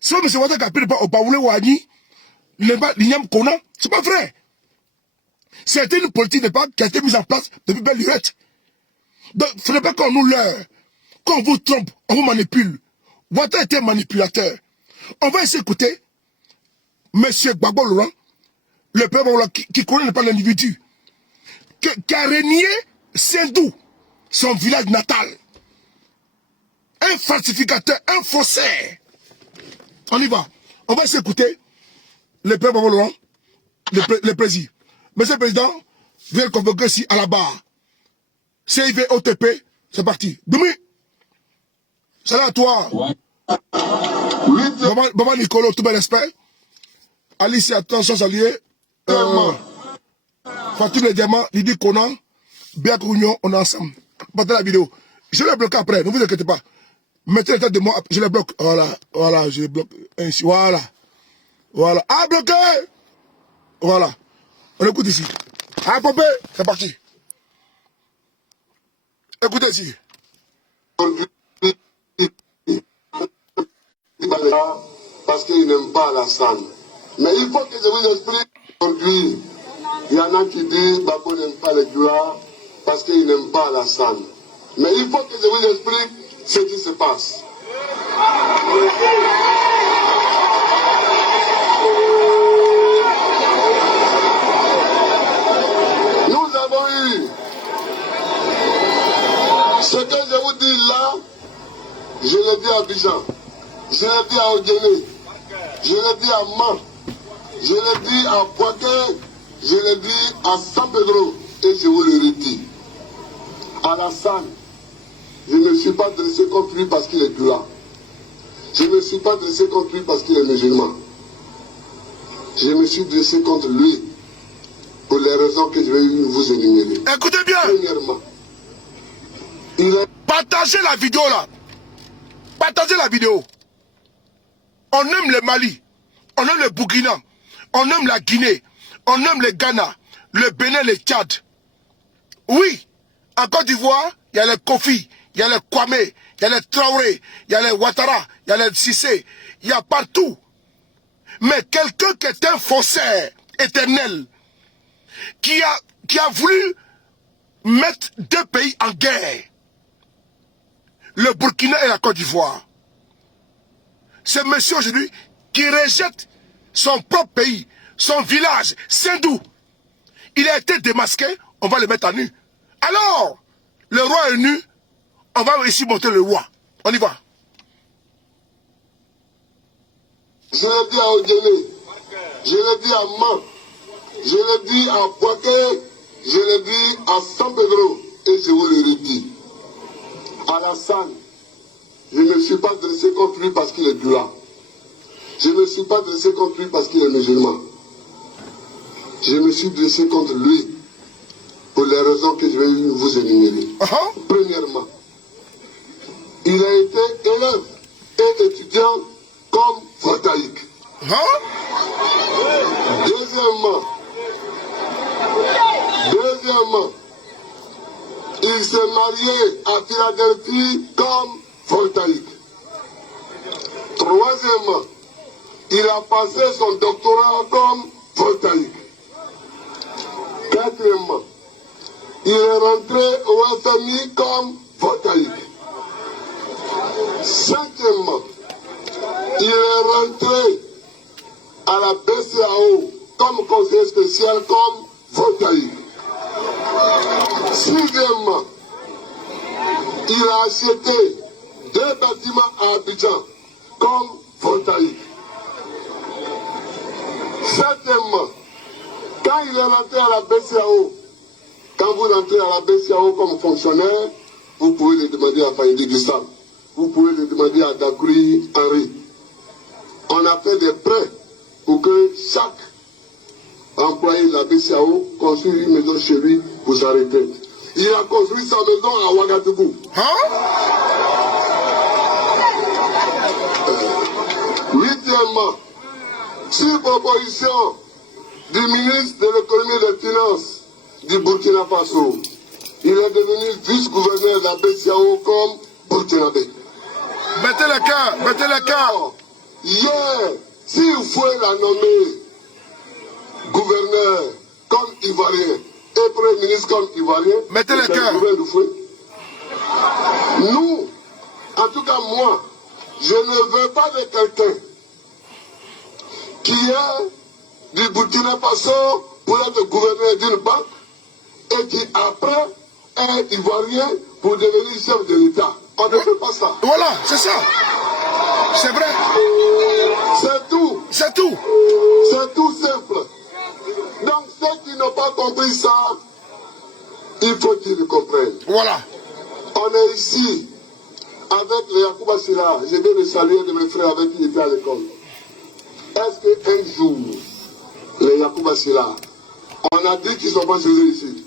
C'est pas M. Ouattara qui a appris au Baoulé Ouani l'igname Kona. C'est pas vrai. C'était une politique qui a été mise en place depuis belle lurette. Donc, il ne faudrait pas qu'on nous leurre. Quand on vous trompe, on vous manipule. Ouattara était un manipulateur. On va essayer d'écouter M. Gbagbo Laurent, le peuple qui connaît pas l'individu, qui a régné Sendou, son village natal. Un falsificateur, un faussaire. On y va. On va essayer d'écouter le peuple Laurent, le président. Monsieur le Président, vient convoquer ici à la barre. CIV OTP, c'est parti. Doumi, salut à toi. Maman Nicolo, tout bel respect. Alice, attention, alliés. Fatou les diamants, Lydie Conan, Béat Cougnon, on est ensemble. Partez la vidéo. Je les bloque après, ne vous inquiétez pas. Mettez les têtes de moi, je les bloque. Voilà, je les bloque. Ainsi, voilà. Ah, bloqué. Voilà. On écoute ici. Ah, Popé, c'est parti. Écoutez ici. Parce qu'il n'aime pas Alassane. Mais il faut que je vous explique aujourd'hui. Il y en a qui disent que Babo n'aime pas les gloires parce qu'il n'aime pas Alassane. Mais il faut que je vous explique ce qui se passe. Nous avons eu ce que je vous dis là, je l'ai dit à Abidjan, je l'ai dit à Odélé, je l'ai dit à Man, je l'ai dit à Poitiers, je l'ai dit à San Pedro et je vous le redis. Alassane, je ne me suis pas dressé contre lui parce qu'il est là. Je ne me suis pas dressé contre lui parce qu'il est musulman. Je me suis dressé contre lui pour les raisons que je vais vous énumérer. Écoutez bien. Premièrement, partagez la vidéo là. Partagez la vidéo. On aime le Mali, on aime le Burkina, on aime la Guinée, on aime le Ghana, le Bénin, le Tchad. Oui, en Côte d'Ivoire, il y a le Kofi, il y a le Kwame, il y a le Traoré, il y a le Ouattara, il y a le Cissé, il y a partout. Mais quelqu'un qui est un faussaire éternel, qui a voulu mettre deux pays en guerre, le Burkina et la Côte d'Ivoire. Ce monsieur aujourd'hui qui rejette son propre pays, son village, Sendou. Il a été démasqué, on va le mettre à nu. Alors, le roi est nu, on va ici monter le roi. On y va. Je l'ai dit à Odélé, je l'ai dit à Man, je l'ai dit à Boaké, je l'ai dit à San Pedro, et je vous le redis. Alassane, je ne me suis pas dressé contre lui parce qu'il est Dula. Je ne me suis pas dressé contre lui parce qu'il est musulman. Je me suis dressé contre lui pour les raisons que je vais vous énumérer. Premièrement, il a été élève et étudiant comme voltaïque. Deuxièmement, il s'est marié à Philadelphie comme voltaïque. Troisièmement, il a passé son doctorat comme voltaïque. Quatrièmement, il est rentré au FMI comme voltaïque. Cinquièmement, il est rentré à la BCAO comme conseiller spécial comme voltaïque. Sixièmement, il a acheté 2 bâtiments à Abidjan comme voltaïque. Septièmement, quand il est rentré à la BCAO, quand vous rentrez à la BCAO comme fonctionnaire, vous pouvez le demander à Faïdi Gustave, vous pouvez le demander à Dakouri Henri. On a fait des prêts pour que chaque employé de la BCAO construise une maison chez lui pour sa retraite. Il a construit sa maison à Ouagadougou. Huitièmement, sur proposition du ministre de l'économie et des finances du Burkina Faso, il est devenu vice-gouverneur de la BCAO comme burkinabé. Mettez le cœur, mettez le cœur. Hier, s'il faut la nommer gouverneur comme Ivoirien et premier ministre comme Ivoirien, mettez le cœur. Nous, en tout cas moi, je ne veux pas de quelqu'un qui est du Burkina Faso pour être gouverneur d'une banque et qui après est Ivoirien pour devenir chef de l'État. On ne fait pas ça. Voilà, c'est ça. C'est vrai. C'est tout. C'est tout. C'est tout simple. Donc ceux qui n'ont pas compris ça, il faut qu'ils le comprennent. Voilà. On est ici avec les Yacouba Silla. Je viens de saluer de mes frères avec qui il était à l'école. Est-ce qu'un jour, les Yacouba Silla, on a dit qu'ils ne sont pas chez eux ici?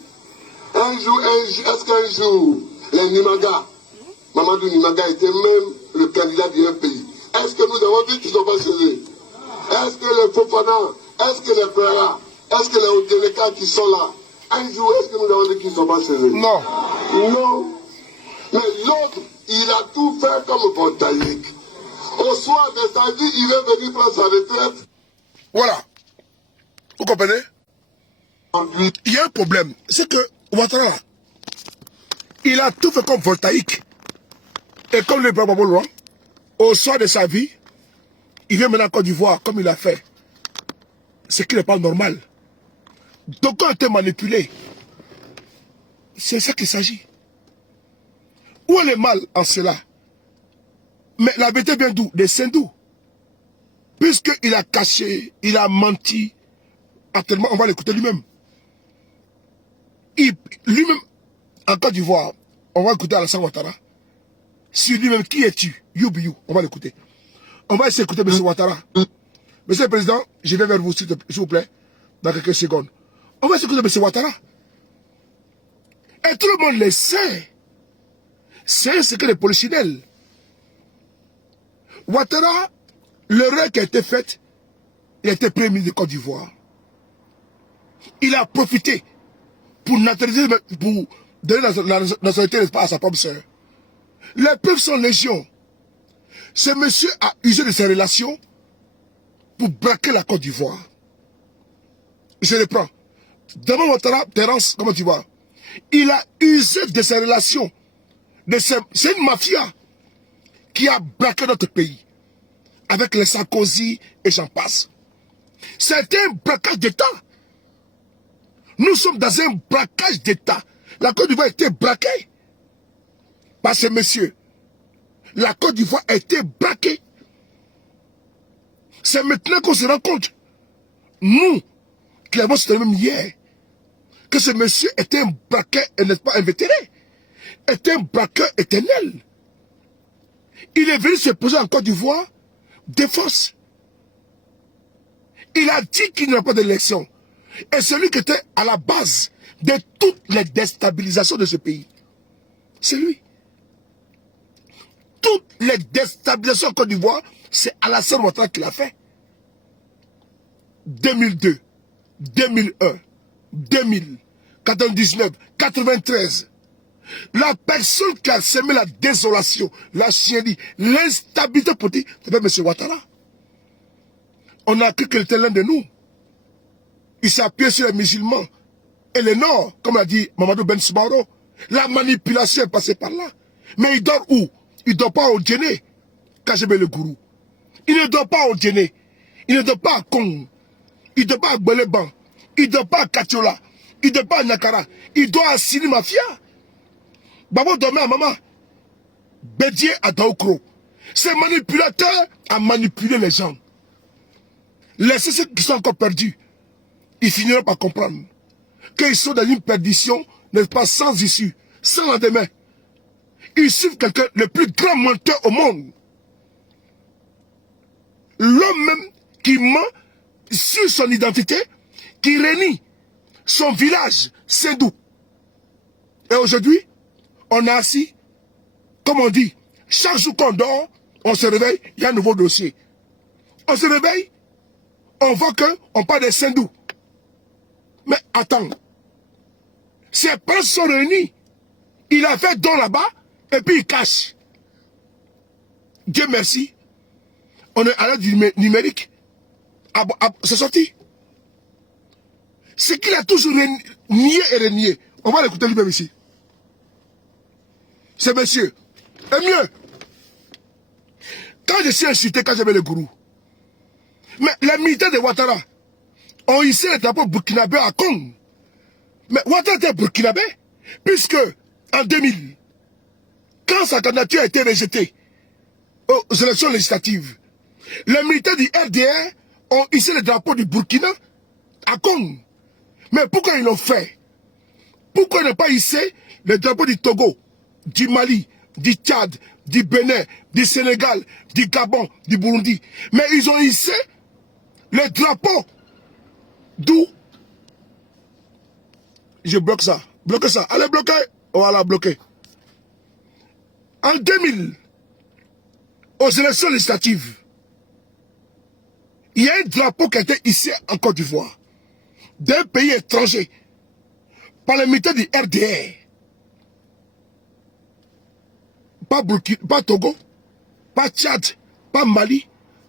Est-ce qu'un jour, les Nimaga, Mamadou Nimaga était même le candidat d'un pays? Est-ce que nous avons dit qu'ils ne sont pas chez eux? Est-ce que les Fofana, est-ce que les Pera, est-ce que les Odéleka qui sont là, un jour, est-ce que nous avons dit qu'ils ne sont pas chez eux? Non. Non. Mais l'autre, il a tout fait comme voltaïque. Au soir de samedi, il est venu prendre sa retraite. Voilà. Vous comprenez? Il y a un problème. C'est que Ouattara, il a tout fait comme voltaïque. Et comme le Bababolo, au soir de sa vie, il vient maintenant en Côte d'Ivoire, comme il a fait. Ce qui n'est pas normal. Donc quand on était manipulé, c'est ça qu'il s'agit. Où est le mal en cela? Mais la vérité vient d'où? De Sendou. Puisqu'il a caché, il a menti, actuellement, on va l'écouter lui-même. Lui-même, en Côte d'Ivoire, on va écouter Alassane Ouattara. Sur lui-même, qui es-tu? You be you. On va l'écouter. On va essayer d'écouter M. Ouattara. Monsieur le Président, je vais vers vous, s'il vous plaît, dans quelques secondes. On va s'écouter M. Ouattara. Et tout le monde le sait. C'est un secret de polichinelle. Ouattara, l'erreur qui a été faite, il a été premier ministre de Côte d'Ivoire. Il a profité pour naturaliser, pour donner la nationalité à sa propre sœur. Les preuves sont légion. Ce monsieur a usé de ses relations pour braquer la Côte d'Ivoire. Je le prends. D'abord, Ouattara, Terence, comment tu vois? Il a usé de ses relations. C'est une mafia qui a braqué notre pays. Avec les Sarkozy et j'en passe. C'est un braquage d'État. Nous sommes dans un braquage d'État. La Côte d'Ivoire a été braquée par ce monsieur. La Côte d'Ivoire a été braquée. C'est maintenant qu'on se rend compte, nous, qui l'avons soutenu même hier, que ce monsieur était un braqueur, et n'est pas invétéré, était un braqueur éternel. Il est venu se poser en Côte d'Ivoire de force. Il a dit qu'il n'y aura pas d'élection. Et celui qui était à la base de toutes les déstabilisations de ce pays, c'est lui. Toutes les déstabilisations en Côte d'Ivoire, c'est Alassane Ouattara qui l'a fait. 2002, 2001, 2000, 99, 93. La personne qui a semé la désolation, la chienlit, l'instabilité politique, c'est pas M. Ouattara. On a cru qu'il était l'un de nous. Il s'est appuyé sur les musulmans. Et le Nord, comme l'a dit Mamadou Ben Soumaoro, la manipulation est passée par là. Mais il dort où? Il ne dort pas au Djéné, Kagebe le gourou. Il ne dort pas au Djéné. Il ne dort pas à Kong. Il ne dort pas à Gbeléban. Il ne dort pas à Katiola. Il ne dort pas à Nakara. Il dort à Sini Mafia. Babo dormait à maman. Bédié à Daoukro. Ces manipulateurs ont manipulé les gens. Laissez ceux qui sont encore perdus. Ils finiront par comprendre qu'ils sont dans une perdition, n'est-ce pas, sans issue, sans lendemain. Ils suivent quelqu'un, le plus grand menteur au monde. L'homme même qui ment sur son identité, qui renie son village, Sendou. Et aujourd'hui, on est assis, comme on dit, chaque jour qu'on dort, on se réveille, il y a un nouveau dossier. On se réveille, on voit qu'on parle de Sendou. Mais attends, ces princes sont réunis. Il a fait don là-bas, et puis il cache. Dieu merci, on est à l'heure du numérique. C'est sorti. Ce qu'il a toujours nié et renié. On va l'écouter lui-même ici. Ce monsieur. Et mieux, quand je suis insulté, quand j'avais le gourou, mais les militaires de Ouattara ont hissé le drapeau burkinabé à Kong. Mais Ouattara était burkinabé, puisque en 2000, quand sa candidature a été rejetée aux élections législatives, les militaires du RDR ont hissé le drapeau du Burkina à Kong. Mais pourquoi ils l'ont fait? Pourquoi ils n'ont pas hissé le drapeau du Togo, du Mali, du Tchad, du Bénin, du Sénégal, du Gabon, du Burundi? Mais ils ont hissé le drapeau d'où? Je bloque ça. Bloquez ça. Allez, bloquez. Voilà, bloquez. En 2000, aux élections législatives, il y a un drapeau qui a été hissé en Côte d'Ivoire, d'un pays étranger, par les militaires du RDR. Pas Burkina, pas Togo, pas Tchad, pas Mali,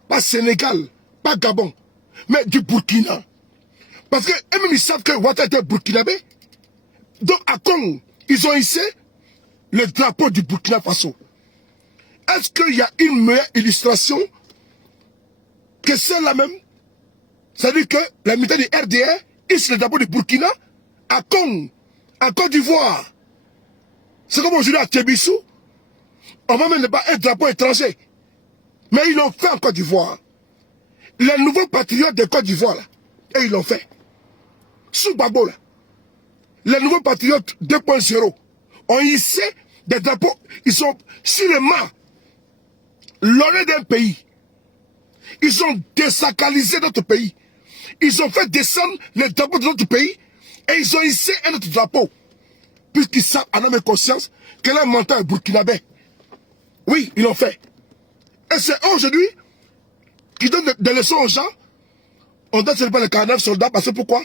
pas Sénégal, pas Gabon, mais du Burkina. Parce qu'eux-mêmes, ils savent que Ouattara était burkinabé. Donc, à Kong, ils ont hissé le drapeau du Burkina Faso. Est-ce qu'il y a une meilleure illustration que celle-là même? C'est-à-dire que les militaires du RDR hissent le drapeau du Burkina à Kong, en Côte d'Ivoire. C'est comme aujourd'hui à Tébissou, on va même pas un drapeau étranger. Mais ils l'ont fait en Côte d'Ivoire. Les nouveaux patriotes de Côte d'Ivoire, là, et ils l'ont fait. Sous Babo, là. Les nouveaux patriotes 2.0 ont hissé des drapeaux. Ils sont sur le mât, l'honneur d'un pays. Ils ont désacralisé notre pays. Ils ont fait descendre le drapeau de notre pays et ils ont hissé un autre drapeau. Puisqu'ils savent, en âme et conscience, que leur menteur est burkinabé. Oui, ils l'ont fait. Et c'est aujourd'hui qu'ils donnent des leçons aux gens. On doit célébrer les 49 soldats parce que pourquoi?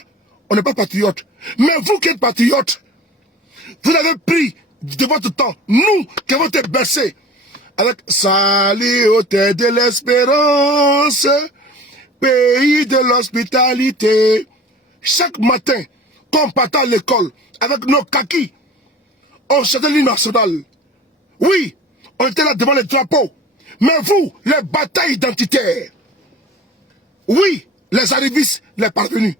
On n'est pas patriote. Mais vous qui êtes patriote, vous avez pris de votre temps, nous qui avons été bercés avec salut au terre de l'espérance, pays de l'hospitalité. Chaque matin, quand on partait à l'école avec nos kakis, on chantait l'hymne national. Oui, on était là devant les drapeaux. Mais vous, les batailles identitaires, oui, les arrivistes, les parvenus,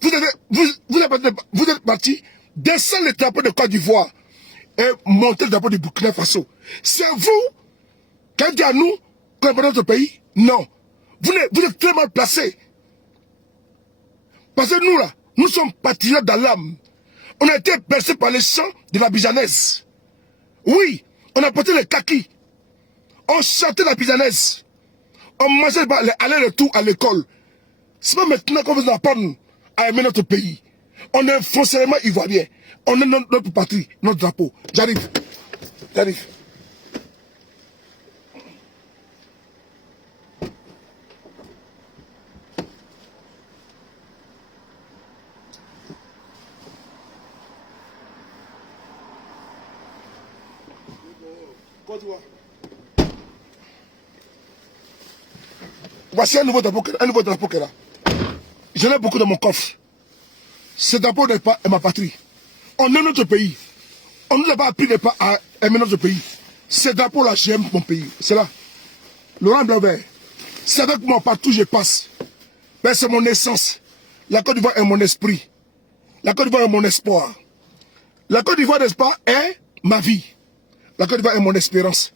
vous êtes partis descendre le drapeau de Côte d'Ivoire et monter le drapeau du Burkina Faso. C'est vous qui avez dit à nous qu'on est pas notre pays? Non. Vous êtes très mal placés. Parce que nous là, nous sommes patriotes dans l'âme. On a été bercés par les chants de la bijanaise. Oui, on a porté les kakis. On chantait la bijanaise. On mangeait les allers-retours à l'école. C'est pas maintenant qu'on vous apprendre à aimer notre pays. On est foncièrement ivoirien. On est notre patrie, notre drapeau. J'arrive. J'arrive. Voici un nouveau drapeau qui est là. J'en ai beaucoup dans mon coffre. Ce drapeau n'est pas ma patrie. On aime notre pays. On ne nous a pas appris à aimer notre pays. Ce drapeau-là, j'aime mon pays. C'est là. Laurent Blaubert. C'est avec moi partout je passe. Ben, c'est mon essence. La Côte d'Ivoire est mon esprit. La Côte d'Ivoire est mon espoir. La Côte d'Ivoire, n'est-ce pas, est ma vie. La Côte d'Ivoire est mon espérance.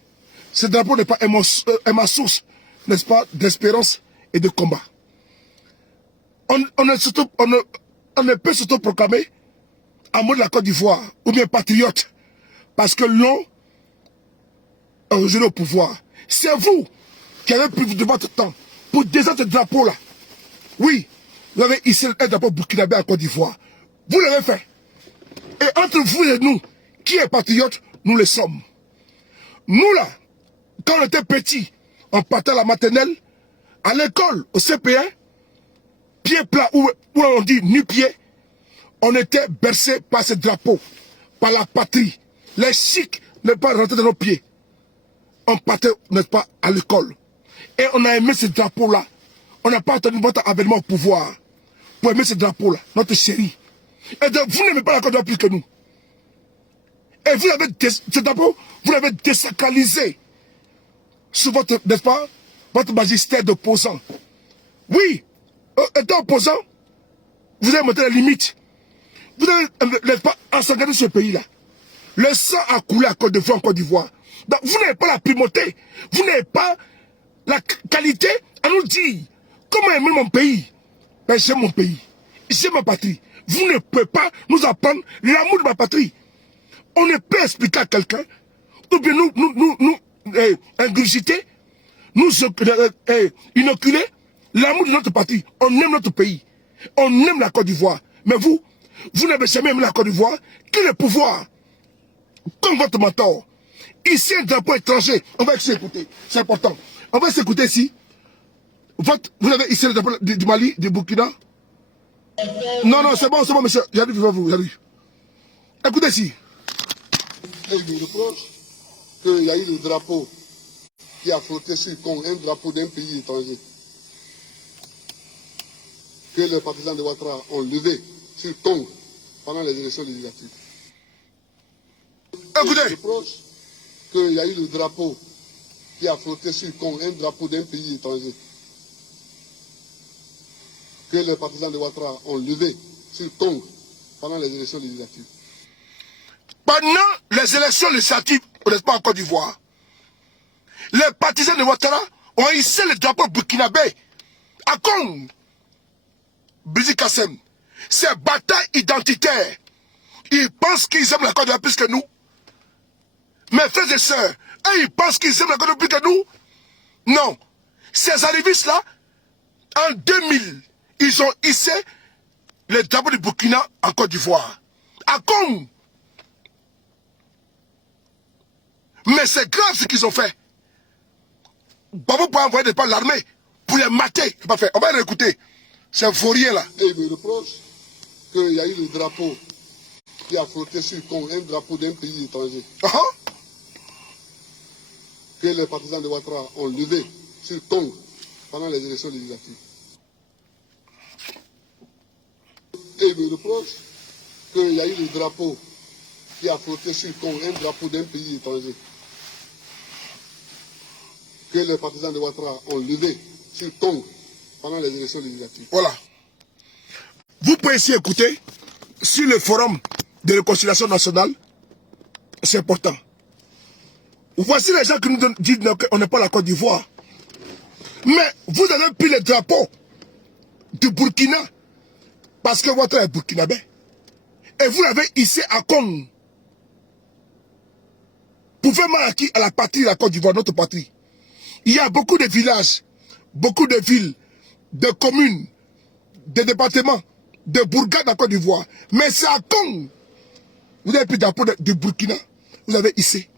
Ce drapeau n'est pas est ma source, n'est-ce pas, d'espérance et de combat. On ne peut s'auto-proclamer amour de la Côte d'Ivoire ou bien patriote parce que l'on est aujourd'hui au pouvoir. C'est vous qui avez pris de votre temps pour descendre ce drapeau-là. Oui, vous avez hissé un drapeau burkinabé à Côte d'Ivoire. Vous l'avez fait. Et entre vous et nous, qui est patriote, nous le sommes. Nous là, quand on était petits, on partait à la maternelle, à l'école, au CP1, pied plat, où on dit nu-pied, on était bercés par ce drapeau, par la patrie. Les chics ne pas rentrer dans nos pieds. On partait, n'est-ce pas, à l'école. Et on a aimé ce drapeau-là. On n'a pas attendu votre avènement au pouvoir pour aimer ce drapeau-là, notre chérie. Et donc, vous n'aimez pas la Côte d'Ivoire plus que nous. Et vous avez ce drapeau, vous l'avez désacralisé sur votre, n'est-ce pas, votre magistère d'opposant. Oui, étant opposant, vous avez montré la limite. Vous avez, n'est-ce pas, ensanguiné ce pays-là. Le sang a coulé à Côte d'Ivoire, en Côte d'Ivoire. Donc, vous n'avez pas la primauté. Vous n'avez pas la qualité à nous dire comment aimer mon pays. Ben, j'aime mon pays. J'aime ma patrie. Vous ne pouvez pas nous apprendre l'amour de ma patrie. On ne peut expliquer à quelqu'un, ou bien nous ingurgiter, nous inoculer l'amour de notre patrie. On aime notre pays. On aime la Côte d'Ivoire. Mais vous n'avez jamais aimé la Côte d'Ivoire. Quel est le pouvoir? Comme votre mentor. Ici, un drapeau étranger. On va s'écouter. C'est important. On va s'écouter ici. Vous avez ici le drapeau du Mali, du Burkina. Non, c'est bon, monsieur. J'arrive devant vous, j'arrive. Écoutez ici. Et il me reproche qu'il y a eu le drapeau qui a flotté sur le Congo, un drapeau d'un pays étranger, que les partisans de Ouattara ont levé sur le Congo pendant les élections législatives. Écoutez. Il me reproche qu'il y a eu le drapeau qui a flotté sur le Congo, un drapeau d'un pays étranger, que les partisans de Ouattara ont levé sur le Congo pendant les élections législatives. Pendant les élections législatives, n'est-ce pas, en Côte d'Ivoire, les partisans de Ouattara ont hissé le drapeau burkinabé à Congo. Brigitte Kassem, c'est bataille identitaire. Ils pensent qu'ils aiment la Côte d'Ivoire plus que nous. Mes frères et sœurs, ils pensent qu'ils aiment la Côte d'Ivoire plus que nous. Non. Ces arrivistes-là, En 2000, ils ont hissé le drapeau du Burkina en Côte d'Ivoire. À Kong. Mais c'est grave ce qu'ils ont fait. Babo pour envoyer des pas l'armée pour les mater. Pas fait. On va l'écouter. C'est un vaurien là. Et il me reproche qu'il y a eu le drapeau qui a flotté sur Kong, un drapeau d'un pays étranger. Que les partisans de Ouattara ont levé sur Kong pendant les élections législatives. Et il me reproche qu'il y a eu le drapeau qui a flotté sur Kong, un drapeau d'un pays étranger. Que les partisans de Ouattara ont levé sur Kong pendant les élections législatives. Voilà. Vous pouvez ici écouter sur le forum de réconciliation nationale. C'est important. Voici les gens qui nous disent qu'on n'est pas la Côte d'Ivoire. Mais vous avez pris le drapeau du Burkina parce que Ouattara est burkinabé. Et vous l'avez hissé à Kong. Pour faire mal à qui? À la patrie de la Côte d'Ivoire, notre patrie. Il y a beaucoup de villages, beaucoup de villes, de communes, de départements, de bourgades en Côte d'Ivoire. Mais c'est à Kong. Vous avez pris le drapeau du Burkina, vous avez hissé.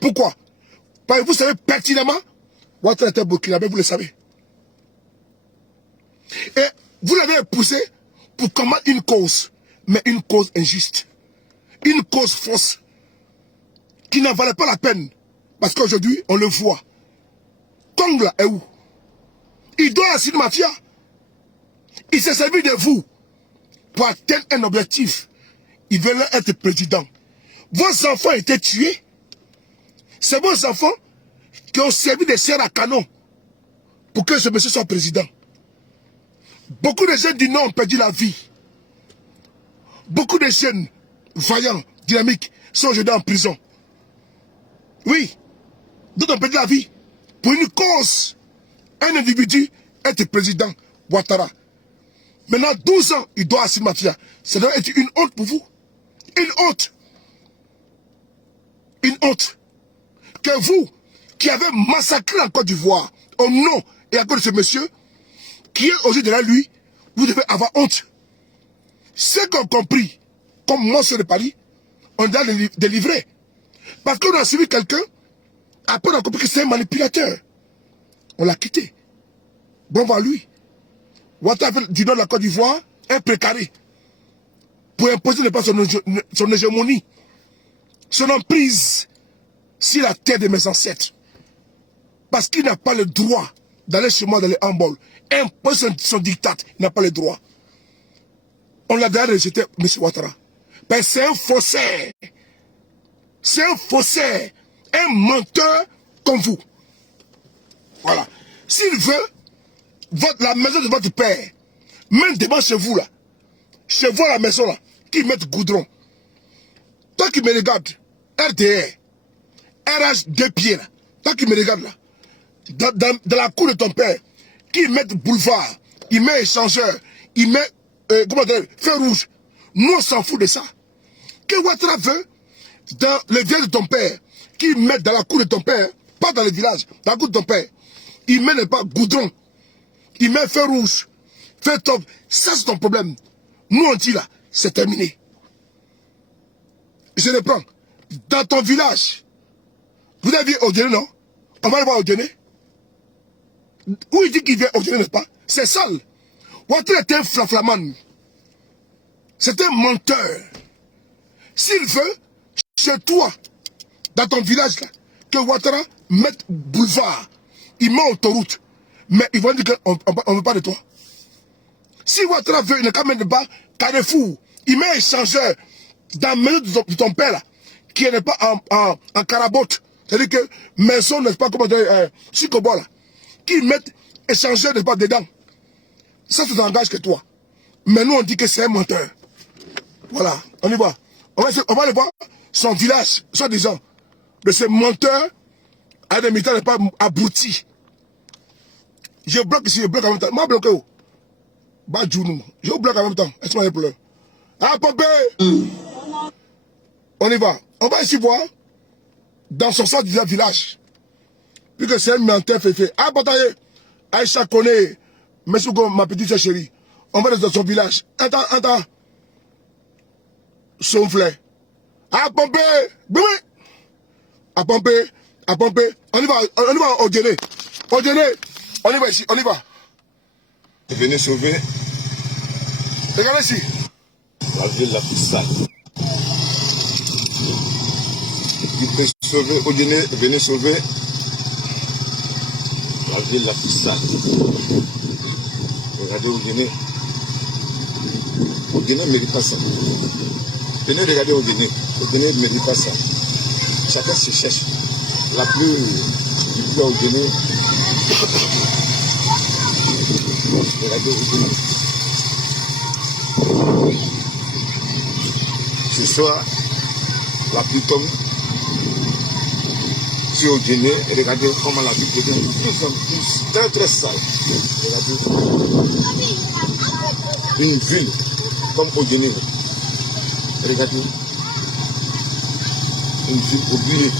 Pourquoi? Parce que vous savez pertinemment, Ouattara était burkinabé, vous le savez. Et vous l'avez poussé pour combattre une cause, mais une cause injuste. Une cause fausse, qui n'en valait pas la peine. Parce qu'aujourd'hui, on le voit. Kong là est où? Il doit à la mafia. Il s'est servi de vous pour atteindre un objectif. Il veut être président. Vos enfants étaient tués. C'est vos enfants qui ont servi de chair à canon pour que ce monsieur soit président. Beaucoup de jeunes du Nord ont perdu la vie. Beaucoup de jeunes vaillants, dynamiques, sont aujourd'hui en prison. Oui. D'autres ont perdu la vie pour une cause. Un individu être président, Ouattara. Maintenant, 12 ans, il doit assumer mafia. Ça doit être une honte pour vous. Une honte. Une honte. Que vous, qui avez massacré en Côte d'Ivoire, au nom et à cause de ce monsieur, qui est aujourd'hui derrière lui, vous devez avoir honte. Ceux qui ont compris, comme monstre de Paris, on doit les délivrer. Parce qu'on a suivi quelqu'un, après on a compris que c'est un manipulateur. On l'a quitté. Bon, à lui. Ouattara du nord de la Côte d'Ivoire, un précaré. Pour imposer ne pas son hégémonie, son emprise sur la terre de mes ancêtres. Parce qu'il n'a pas le droit d'aller chez moi, d'aller en bol. Imposer son diktat, il n'a pas le droit. On l'a déjà rejeté, M. Ouattara. Ben, c'est un faussaire. C'est un faussaire. Un menteur comme vous. Voilà. S'il veut, la maison de votre père, même devant chez vous là, chez vous à la maison là, qui mettent goudron. Toi qui me regardes, RDR, RH 2 pieds là, toi qui me regardes là, dans la cour de ton père, qui mettent boulevard, il met échangeur, il met, comment dire, feu rouge. Nous on s'en fout de ça. Que Ouattara veut, dans le village de ton père, qui met dans la cour de ton père, pas dans le village, dans la cour de ton père, il met pas goudron, il met feu rouge, feu top, ça c'est ton problème. Nous on dit là, c'est terminé. Je le prends. Dans ton village, vous avez vu Odiené, non? On va aller voir Odiené. Où il dit qu'il vient Odiené, n'est-ce pas? C'est sale. Ouattara était un flaflaman. C'est un menteur. S'il veut, chez toi, dans ton village là, que Ouattara mette boulevard, il met autoroute, mais ils vont dire qu'on ne veut pas de toi. Si Ouattara veut, il ne quand même pas Carrefour, il met échangeur dans la maison de ton père là, qui n'est pas en carabote, c'est-à-dire que maison n'est pas comme Chicobo là, qui met échangeur n'est pas dedans. Ça engage que toi. Mais nous on dit que c'est un menteur. Voilà, on y va. On va aller voir son village, soi-disant, de ce menteur à des militaires n'est pas abouti. Je bloque ici, je bloque en même temps. Moi, bloqué où? Bah, je bloque en même temps. Est-ce que je pleure? Ah, Popé! On y va. On va ici voir, dans son soi-disant village, puisque c'est un menteur fait. Ah, bataille! Aïcha connaît, Messougo, ma petite chérie. On va dans son village. Attends. Son frère. À pomper. Oui. À pomper. On y va au dîner. On y va ici, on y va. Venez sauver Regardez ici. la ville la plus sale. Qui peut sauver au dîner, venez sauver la ville la plus sale. Regardez au dîner. Au dîner ne mérite pas ça. Venez regarder au dîner. Au dîner ne mérite pas ça. Chacun se cherche. La plus au dîner. Regardez au dîner. Ce soir, la pluie tombe. Si au dîner, regardez comment la vie devient de plus en plus très très sale. Regardez. Une ville comme au dîner. Regardez. Une ville oubliée.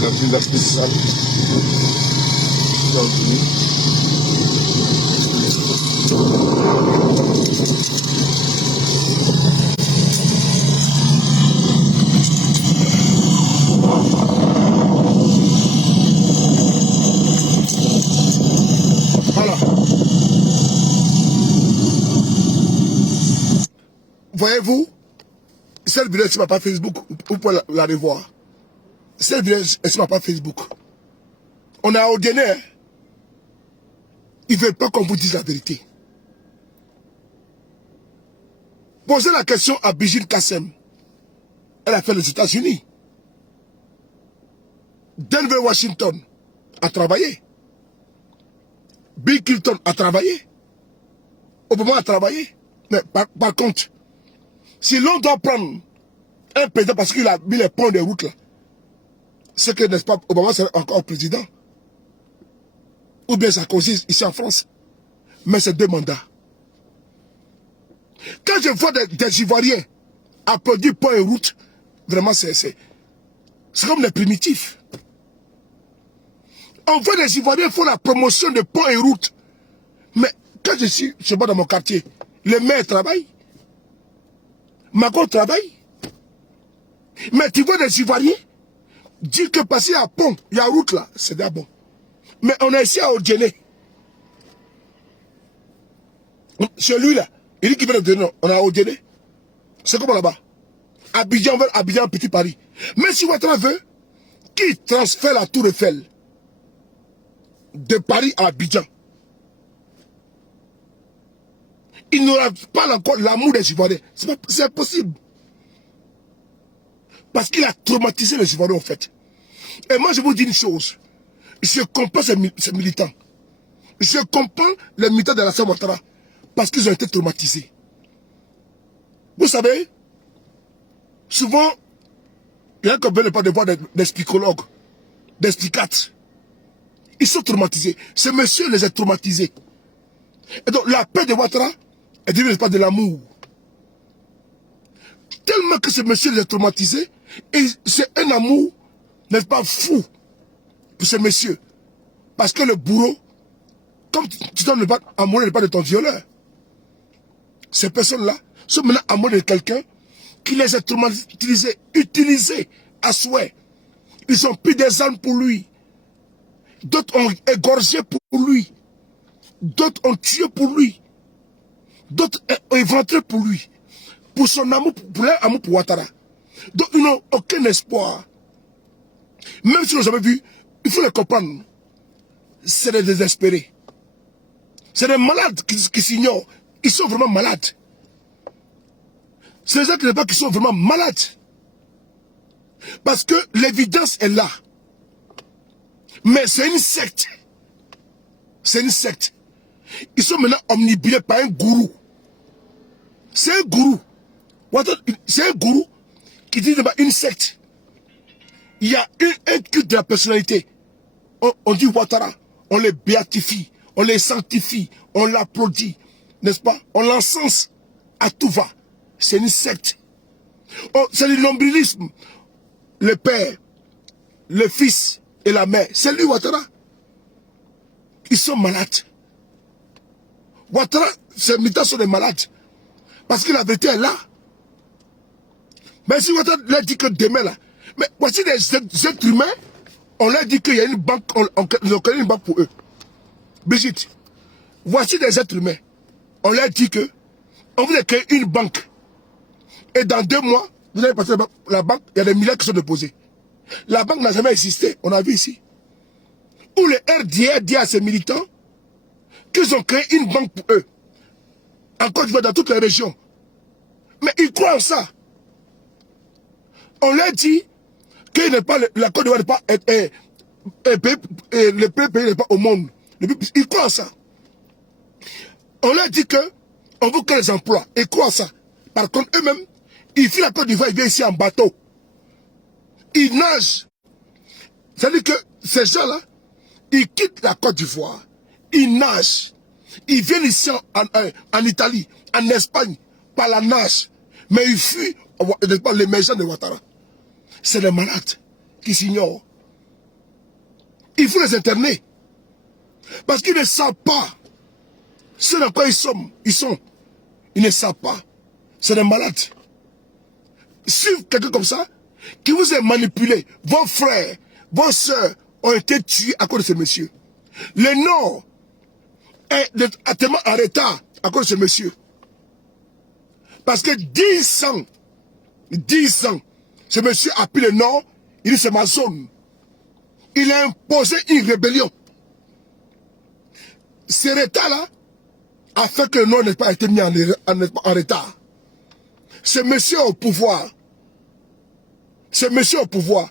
La ville la plus sale. Voilà. Voyez-vous, cette vidéo sur ma page Facebook, vous pouvez la revoir. Cette vidéo est sur ma page Facebook. On a ordonné, hein. Ils ne veulent pas qu'on vous dise la vérité. Posez la question à Brigitte Kassem. Elle a fait les États-Unis. Denver, Washington a travaillé. Bill Clinton a travaillé. Obama a travaillé. Mais par contre, si l'on doit prendre un président parce qu'il a mis les ponts de route là, c'est que, n'est-ce pas, Obama serait encore président. Ou bien ça consiste ici en France. Mais c'est 2 mandats. Quand je vois des Ivoiriens applaudir pont et route, vraiment c'est comme des primitifs. On voit des Ivoiriens faire la promotion de pont et route. Mais quand je suis dans mon quartier, les maires travaillent. Macron travaille. Mais tu vois des Ivoiriens dire que passer à pont, il y a route là, c'est déjà bon. Mais on est ici à Odjene. Celui-là, il dit qu'il veut le donner, on est à Odjene. C'est comme là-bas. Abidjan vers Abidjan, Petit Paris. Mais si Ouattara veut, qui transfère la Tour Eiffel de Paris à Abidjan, il n'aura pas encore l'amour des Ivoiriens. C'est impossible. Parce qu'il a traumatisé les Ivoiriens en fait. Et moi je vous dis une chose. Je comprends ces militants. Je comprends les militants de la Ouattara. Parce qu'ils ont été traumatisés. Vous savez, souvent, il y a qu'on ne pas de voir des psychologues, des psychiatres. Ils sont traumatisés. Ce monsieur les a traumatisés. Et donc la paix de Ouattara est devenue pas de l'amour. Tellement que ce monsieur les a traumatisés, et c'est un amour, n'est-ce pas, fou pour ce monsieur. Parce que le bourreau, comme tu t'en es pas amoureux pas de ton violeur, ces personnes-là sont maintenant amoureux de quelqu'un qui les a traumatisés, utilisés à souhait. Ils ont pris des armes pour lui. D'autres ont égorgé pour lui. D'autres ont tué pour lui. D'autres ont éventré pour lui. Pour son amour, pour leur amour pour Ouattara. Donc ils n'ont aucun espoir. Même si nous avons vu, il faut les comprendre. C'est des désespérés. C'est des malades qui s'ignorent. Ils sont vraiment malades. C'est les gens qui sont vraiment malades. Parce que l'évidence est là. Mais c'est une secte. C'est une secte. Ils sont maintenant omnibulés par un gourou. C'est un gourou. C'est un gourou qui dit une secte. Il y a un culte de la personnalité. On dit Ouattara, on les béatifie, on les sanctifie, on l'applaudit, n'est-ce pas? On l'encense à tout va. C'est une secte. C'est le nombrilisme. Le père, le fils et la mère. C'est lui Ouattara. Ils sont malades. Ouattara, ces militants sont des malades. Parce que la vérité est là. Mais si Ouattara leur dit que demain là, mais voici des êtres humains, on leur dit qu'il y a une banque, on crée une banque pour eux. Brigitte, voici des êtres humains. On leur dit que on voulait créer une banque. Et dans 2 mois, vous allez passer la banque, il y a des milliards qui sont déposés. La banque n'a jamais existé, on a vu ici. Où les RDR dit à ces militants qu'ils ont créé une banque pour eux. En Côte d'Ivoire, dans toutes les régions. Mais ils croient en ça. On leur dit que la Côte d'Ivoire n'est pas le pays n'est pas au monde. Ils croient en ça. On leur dit que on veut créer les emplois. Ils croient en ça. Par contre, eux-mêmes, ils fuient la Côte d'Ivoire, ils viennent ici en bateau. Ils nagent. C'est-à-dire que ces gens-là, ils quittent la Côte d'Ivoire. Ils nagent. Ils viennent ici en Italie, en Espagne, par la nage. Mais ils fuient l'émergence de Ouattara. C'est des malades qui s'ignorent. Il faut les interner. Parce qu'ils ne savent pas ce dans quoi ils sont. Ils ne savent pas. C'est des malades. Suivre quelqu'un comme ça, qui vous a manipulé, vos frères, vos soeurs ont été tués à cause de ce monsieur. Le Nord est tellement en retard à cause de ce monsieur. Parce que 10 ans, ce monsieur a pris le Nord, il dit c'est ma zone. Il a imposé une rébellion. Ce retard-là a fait que le Nord n'ait pas été mis en retard. Ce monsieur au pouvoir. Ce monsieur au pouvoir.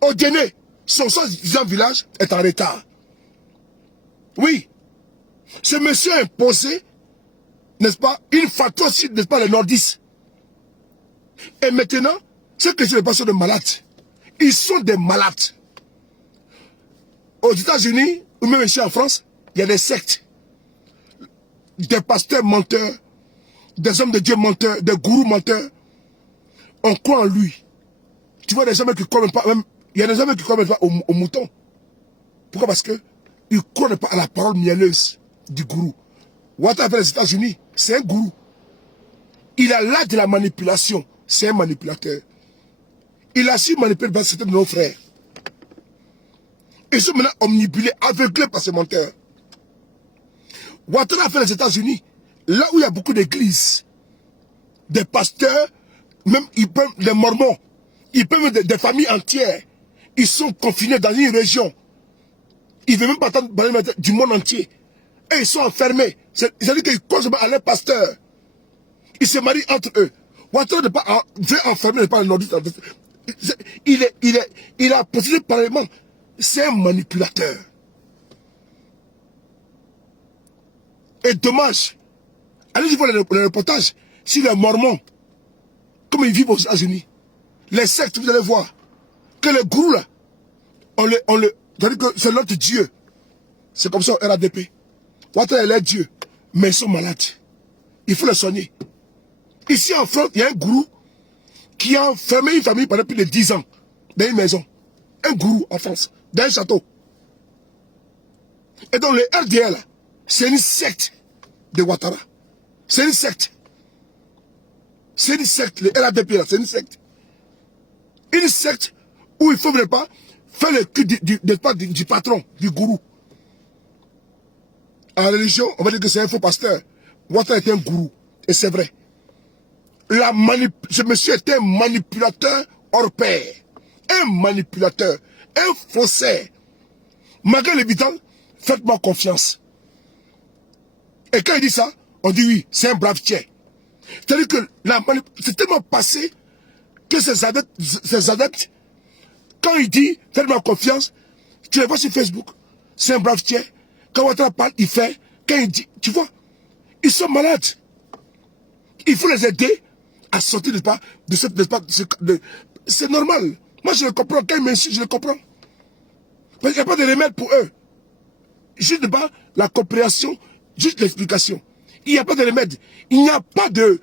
Au Guinée, son soi-disant village est en retard. Oui. Ce monsieur a imposé, n'est-ce pas, une fatwa sur, n'est-ce pas, les nordistes. Et maintenant, ceux qui sont des malades, ils sont des malades. Aux États-Unis, ou même ici en France, il y a des sectes. Des pasteurs menteurs, des hommes de Dieu menteurs, des gourous menteurs. On croit en lui. Tu vois des gens qui ne croient même pas, même, il y a des gens qui ne croient même pas aux moutons. Pourquoi? Parce qu'ils ne croient pas à la parole mielleuse du gourou. Ouattara fait les États-Unis, c'est un gourou. Il a l'art de la manipulation, c'est un manipulateur. Il a su manipuler certains de nos frères. Ils sont maintenant omnibulés, aveuglés par ces menteurs. Ouattara a fait les États-Unis, là où il y a beaucoup d'églises, des pasteurs, même des mormons, ils peuvent des familles entières. Ils sont confinés dans une région. Ils ne veulent même pas attendre du monde entier. Et ils sont enfermés. C'est-à-dire qu'ils consomment à leur pasteur. Ils se marient entre eux. Ouattara veut enfermer pas le nordiste. Il a procédé parallèlement. C'est un manipulateur. Et dommage. Allez-y voir les reportages sur les Mormons. Comme ils vivent aux États-Unis. Les sectes, vous allez voir. Que les gourous là, c'est-à-dire que c'est notre Dieu. C'est comme ça au RADP. Ouattara est leur Dieu. Mais ils sont malades. Il faut les soigner. Ici en France, il y a un gourou qui a enfermé une famille pendant plus de 10 ans dans une maison. Un gourou en France, dans un château. Et donc le RDL, c'est une secte de Ouattara. C'est une secte. C'est une secte. Le RADP, c'est une secte. Une secte où il ne faut pas faire le culte du patron, du gourou. En religion, on va dire que c'est un faux pasteur. Ouattara était un gourou. Et c'est vrai. Ce monsieur était un manipulateur hors pair. Un manipulateur. Un faussaire. Malgré l'évident, faites-moi confiance. Et quand il dit ça, on dit oui, c'est un brave tien. C'est-à-dire que c'est tellement passé que ces adeptes, quand il dit faites-moi confiance, tu les vois sur Facebook, c'est un brave tien. Quand Ouattara parle, il fait. Quand il dit, tu vois, ils sont malades. Il faut les aider à sortir, n'est-ce pas, de cette, n'est-ce pas, c'est normal. Moi, je le comprends. Quand ils m'insultent, je le comprends. Parce qu'il n'y a pas de remède pour eux. Juste, n'est-ce pas, la compréhension, juste l'explication. Il n'y a pas de remède. Il n'y a pas de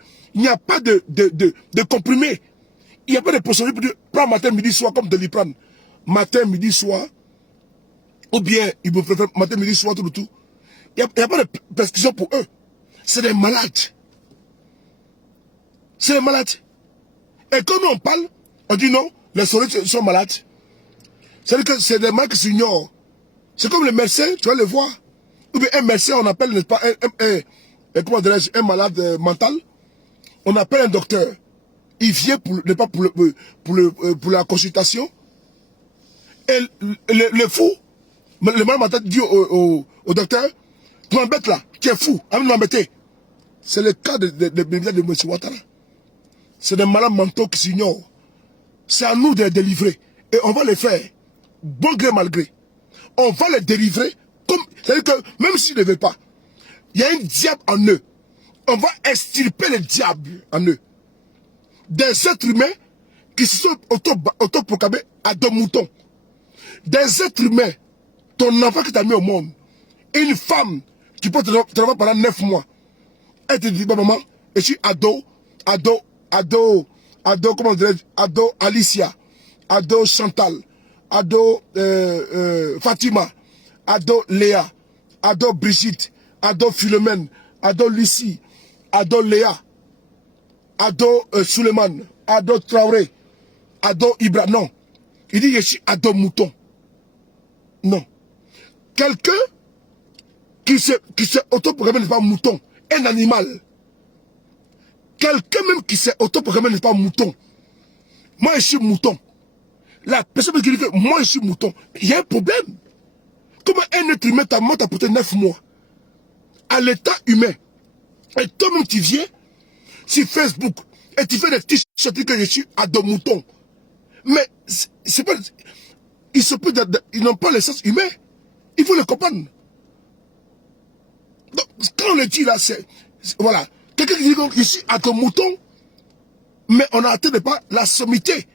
comprimé. Il n'y a pas de procédure pour dire, prends matin, midi, soir, comme de l'Iprane. Matin, midi, soir. Ou bien, ils me préfèrent matin, midi, soir, tout le tout. Il n'y a pas de prescription pour eux. C'est des malades. C'est des malades. Et quand nous on parle, on dit non, les souris sont malades. C'est-à-dire que c'est des malades qui s'ignorent. C'est comme les médecins, tu vas les voir. Ou bien un médecin, on appelle, n'est-ce pas, comment dirais-je, un malade mental. On appelle un docteur. Il vient pour la consultation. Et le fou, le malade mental dit au docteur, tu m'embêtes là, tu es fou, amène m'embêter. C'est le cas de M. Ouattara. C'est des malades mentaux qui s'ignorent. C'est à nous de les délivrer. Et on va les faire, bon gré mal gré. On va les délivrer, c'est-à-dire que même s'ils ne veulent pas, il y a un diable en eux. On va extirper le diable en eux. Des êtres humains qui se sont autoproclamés à dos moutons. Des êtres humains, ton enfant qui t'a mis au monde, une femme qui peut te revoir pendant 9 mois. Elle te dit, maman, je suis ado, comment dirais-je, ado Alicia, ado Chantal, ado Fatima, ado Léa, ado Brigitte, ado Philomène, ado Lucie, ado Léa, ado Suleiman, ado Traoré, ado Ibra. Non. Il dit, je suis ado mouton. Non. Quelqu'un qui s'est autoprogrammé n'est pas mouton, un animal. Quelqu'un même qui s'est autoprogrammé n'est pas mouton. Moi, je suis mouton. La personne qui dit que moi, je suis mouton, il y a un problème. Comment un être humain t'a porté 9 mois à l'état humain, et toi-même tu viens sur Facebook et tu fais des t-shirts que je suis à dos mouton. Mais c'est pas, ils n'ont pas l'essence humain. Il faut le comprendre. Donc, quand on le dit là, c'est, voilà. Quelqu'un qui dit que je suis à ton mouton, mais on a atteint de pas la sommité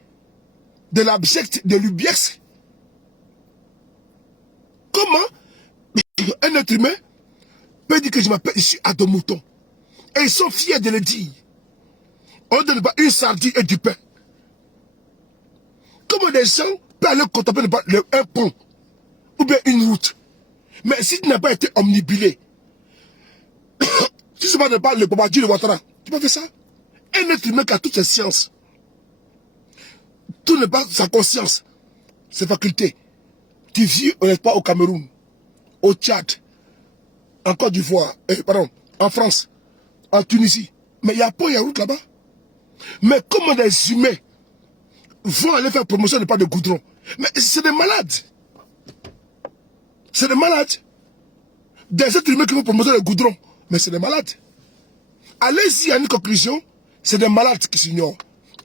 de l'abject, de l'ubiexte. Comment un être humain peut dire que je suis à ton mouton? Et ils sont fiers de le dire. On ne donne pas une sardine et du pain. Comment des gens peuvent aller contempler un pont ou bien une route? Mais si tu n'as pas été omnibulé, si ce n'est pas le Babadji de Ouattara, tu peux faire ça? Un être humain qui a toutes ses sciences, tout n'est pas sa conscience, ses facultés. Tu vis, n'est-ce pas, au Cameroun, au Tchad, en Côte d'Ivoire, en France, en Tunisie. Mais il y a pas, il y a route là-bas. Mais comment des humains vont aller faire promotion de pas de goudron? Mais c'est des malades. C'est des malades. Des êtres humains qui vont promotion de goudron. Mais c'est des malades. Allez-y à une conclusion, c'est des malades qui s'ignorent.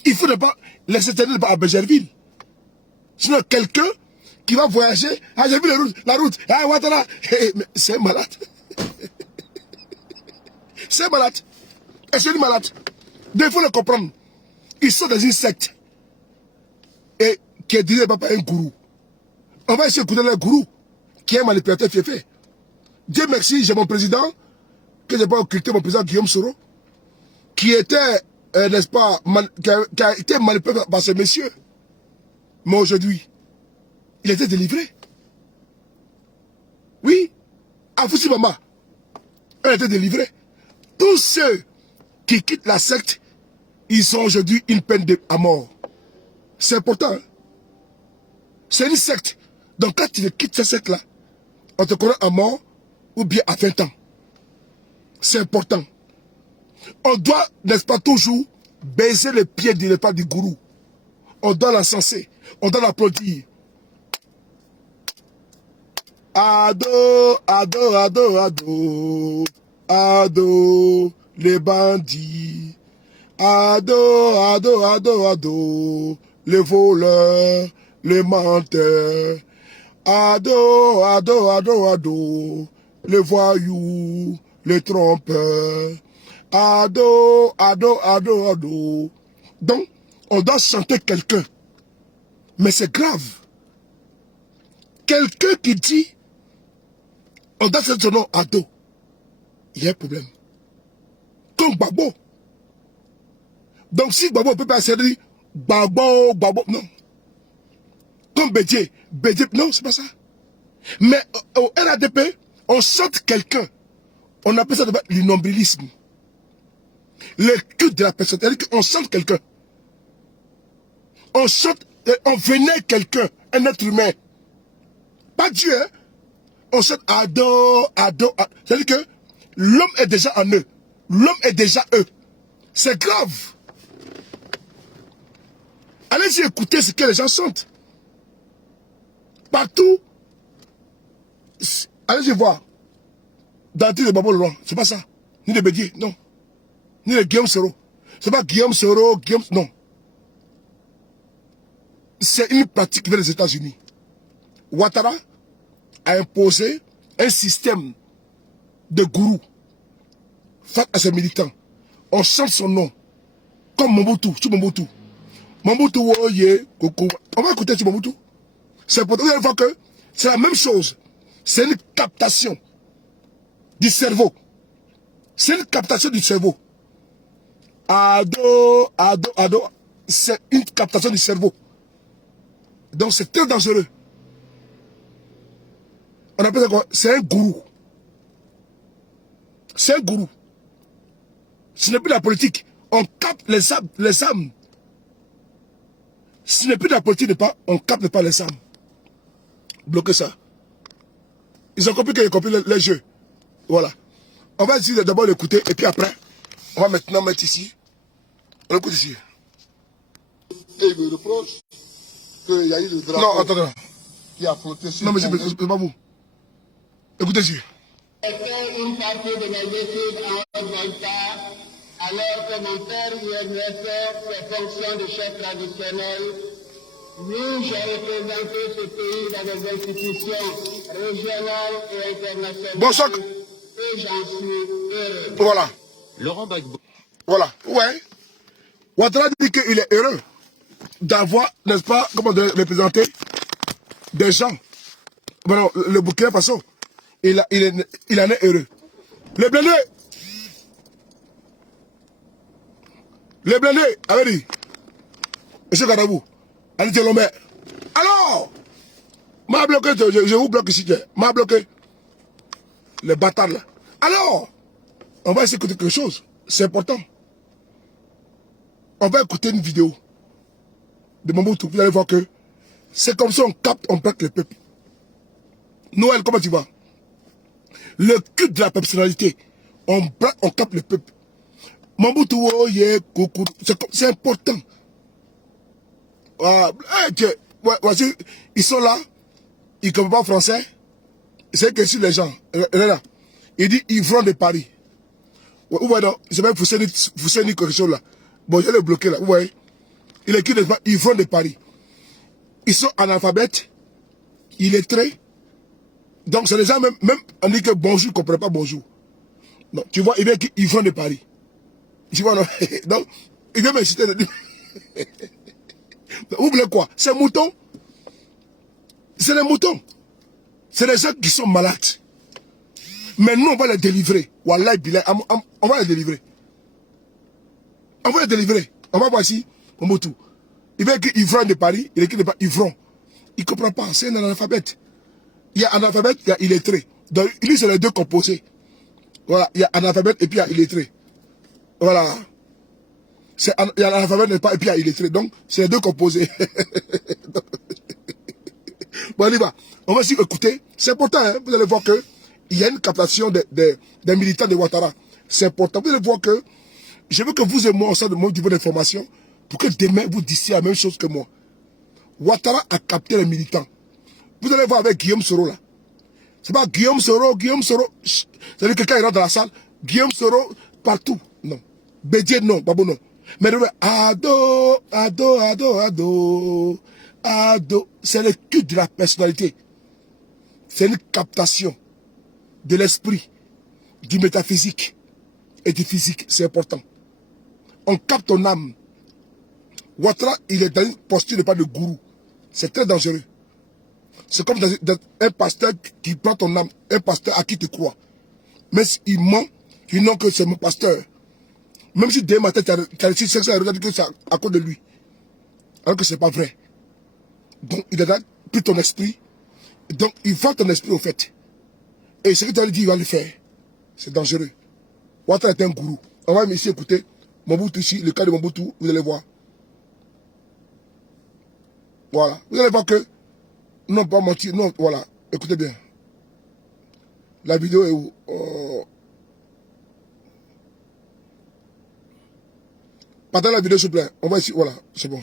Il faut ne pas laisser tenir à Bégerville. Sinon, quelqu'un qui va voyager, ah j'ai vu la route, ah Ouattara, mais c'est malade. C'est malade. Et c'est une malade. Donc il faut le comprendre. Ils sont des insectes. Et qui est dirigé par un gourou. On va essayer d'écouter le gourou qui est un manipulateur fiefé. Dieu merci, j'ai mon président, que je n'ai pas occulté, mon président Guillaume Soro, qui était, n'est-ce pas, qui a été manipulé par ce monsieur. Mais aujourd'hui, il a été délivré. Oui, à Foussi Mama, il a été délivré. Tous ceux qui quittent la secte, ils ont aujourd'hui une peine à mort. C'est important. C'est une secte. Donc quand tu quittes cette secte-là, on te connaît à mort ou bien à 20 ans. C'est important. On doit, n'est-ce pas, toujours baiser les pieds du gourou. On doit l'encenser. On doit l'applaudir. Ado, ado, ado, ado. Ado, les bandits. Ado, ado, ado, ado. Les voleurs, les menteurs. Ado, ado, ado, ado. Les voyous, les trompeurs. Ado, ado, ado, ado. Donc, on doit chanter quelqu'un. Mais c'est grave. Quelqu'un qui dit, on doit chanter son nom ado. Il y a un problème. Comme Babo. Donc si Babo ne peut pas se dire Babo, Babo, non. Comme Bédié, Bédié, non, c'est pas ça. Mais au RADP, on chante quelqu'un. On appelle ça le nombrilisme. Le culte de la personne. C'est-à-dire qu'on chante quelqu'un. On chante, on vénère quelqu'un, un être humain. Pas Dieu, hein. On chante ado, ado, ado. C'est-à-dire que l'homme est déjà en eux. L'homme est déjà eux. C'est grave. Allez-y écouter ce que les gens chantent. Partout. Allez-y voir. Dans le titre de Babo Laurent, c'est pas ça. Ni de Bédié, non. Ni de Guillaume Soro. C'est pas Guillaume Soro, Guillaume... Non. C'est une pratique qui vient des États-Unis. Ouattara a imposé un système de gourou face à ses militants. On chante son nom. Comme Mobutu, tu Mobutu. Mobutu, oye, Koko. On va écouter tu Mobutu. C'est pour vous allez voir que c'est la même chose. C'est une captation du cerveau. C'est une captation du cerveau. Ado, ado, ado. C'est une captation du cerveau. Donc c'est très dangereux. On appelle ça quoi? C'est un gourou. C'est un gourou. Ce n'est plus la politique. On capte les âmes. Ce n'est plus la politique, on capte pas les âmes. Bloquez ça. Ils ont compris qu'ils ont compris les jeux. Voilà. On va essayer d'abord l'écouter et puis après, on va maintenant mettre ici. On l'écoute ici. Et il me reproche qu'il y a eu le drapeau. Non, attends. Qui a flotté sur. Non, mais c'est pas vous. Écoutez ici. J'ai fait une partie de mes études en Haute-Volta, alors que mon père y exerçait ses fonctions de chef traditionnel. Oui, j'ai représenté ce pays dans des institutions régionales et internationales. Bonsoir. Et j'en suis heureux. Voilà. Laurent Gbagbo. Voilà. Ouais. Ouattara dit qu'il est heureux d'avoir, n'est-ce pas, comment représenter des gens. Bon, le Burkina Faso, il en est heureux. Les blindés. Les blindés, avait dit. Monsieur Kadabou, allez te l'homme. Alors, m'a bloqué, je vous bloque ici, m'a bloqué. Les bâtards là. Alors, on va essayer d'écouter quelque chose. C'est important. On va écouter une vidéo de Mobutu. Vous allez voir que c'est comme ça on capte, on braque le peuple. Noël, comment tu vas? Le culte de la personnalité. On braque, on capte le peuple. Mobutu, oh yeah, coucou. C'est important. Voilà. Voici, ils sont là. Ils ne comprennent pas français. C'est que sur les gens. Là. Il dit ivrogne de Paris. Vous voyez, c'est même Fousseni quelque chose là. Bon, je l'ai bloqué là. Vous voyez. Il est qui n'est pas ivrogne de Paris. Ils sont analphabètes. Illettrés. Donc c'est les gens même on dit que bonjour, ils ne comprennent pas bonjour. Non, tu vois, il vient qui ivrogne de Paris. Tu vois, non. Donc, il vient m'insulter. Vous voulez quoi? C'est un mouton. C'est des moutons. C'est des gens qui sont malades. Mais nous, on va les délivrer. Wallah, on va les délivrer. On va les délivrer. On va voir ici, Mobutu. Il veut qu'il ivrogne de Paris, il est qu'il n'est pas ivron. Il ne comprend pas, c'est un analphabète. Il y a analphabète, il y a illettré. Donc, lui, c'est les deux composés. Voilà, il y a analphabète et puis il y a illettré. Voilà. Il y a l'alphabet et puis il y a illettré. Donc, c'est les deux composés. Bon, on va aussi écouter. C'est important, hein? Vous allez voir que il y a une captation des militants de Ouattara. C'est important. Vous allez voir que je veux que vous et moi, au sein de mon niveau d'information, pour que demain, vous disiez la même chose que moi. Ouattara a capté les militants. Vous allez voir avec Guillaume Soro, là. C'est pas Guillaume Soro. C'est-à-dire que quelqu'un rentre dans la salle, Guillaume Soro, partout. Non. Bédié, non. Babo, non. Mais ado, ado, ado, ado, ado. C'est le culte de la personnalité. C'est une captation de l'esprit, du métaphysique et du physique, c'est important. On capte ton âme. Ouattara, il est dans une posture de pas de gourou. C'est très dangereux. C'est comme dans un pasteur qui prend ton âme, un pasteur à qui tu crois. Mais il ment, il dit non que c'est mon pasteur. Même si dès matin, tu as réussi ça, regarde que c'est à cause de lui. Alors que ce n'est pas vrai. Donc, il a pris ton esprit. Donc, il vend ton esprit au fait. Et ce que tu as dit, il va le faire. C'est dangereux. Ouattara est un gourou. On va ici écouter Mobutu ici, le cas de Mobutu, vous allez voir. Voilà. Vous allez voir que, non, pas mentir, non, voilà. Écoutez bien. La vidéo est où? Partagez la vidéo, s'il vous plaît. On va ici, voilà, c'est bon.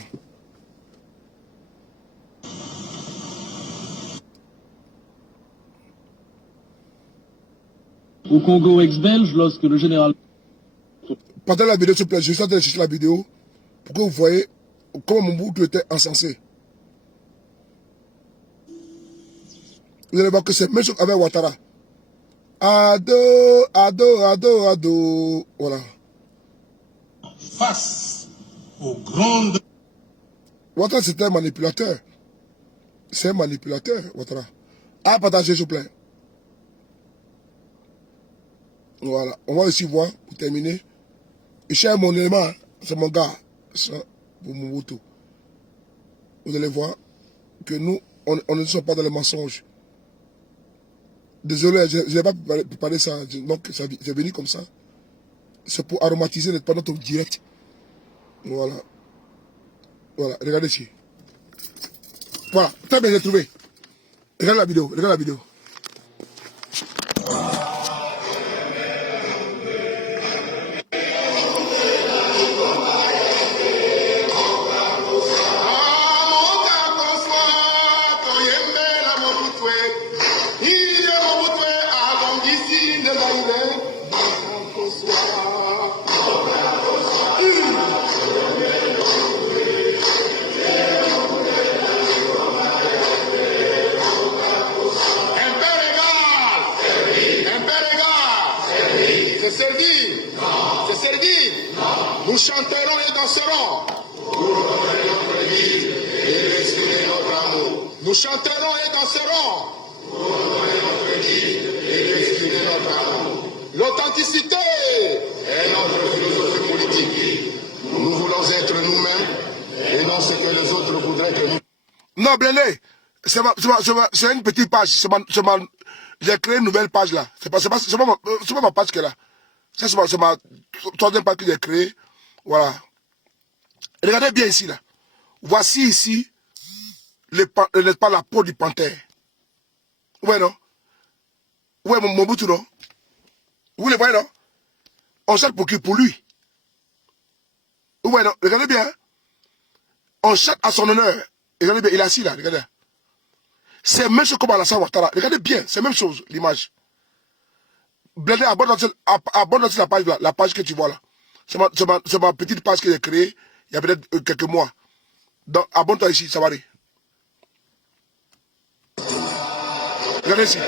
Au Congo ex-belge, lorsque le général... Partagez la vidéo, s'il vous plaît. Je suis en train de chercher la vidéo pour que vous voyez comment Mobutu était encensé. Vous allez voir que c'est même chose avec Ouattara. Ado, ado, ado, ado. Voilà. Face aux grandes... Ouattara, c'est un manipulateur. C'est un manipulateur, Ouattara. À partager, s'il vous plaît. Voilà. On va aussi voir, pour terminer. Il cherche mon élément, c'est mon gars. Ça, pour Mobutu. Vous allez voir que nous, on ne sommes pas dans les mensonges. Désolé, je n'ai pas préparé ça. Donc, c'est venu comme ça. C'est pour aromatiser pas notre direct. Voilà. Voilà, regardez ici. Voilà, très bien, j'ai trouvé. Regarde la vidéo, regarde la vidéo. Nous chanterons et danserons. Nous chanterons et danserons. L'authenticité est notre philosophie politique. Nous voulons être nous-mêmes et non ce que les autres voudraient que nous. Non, Brené, c'est une petite page. J'ai créé une nouvelle page là. C'est pas ma page qui est là. Ça, c'est ma troisième page que j'ai créée. Voilà. Regardez bien ici là. Voici ici pas la peau du panthère. Ouais, non? Ouais, Mobutu, non? Vous le voyez, non? On chante pour qui? Pour lui. Ouais, non? Regardez bien. On chante à son honneur. Regardez bien, il est assis là, regardez. C'est même chose comme Alassane Ouattara. Regardez bien, c'est la même chose, l'image. Blendé, abonne sur la page là, la page que tu vois là. C'est ma petite page que j'ai créée il y a peut-être quelques mois. Donc, abonne-toi ici, ça va aller. Regardez ici.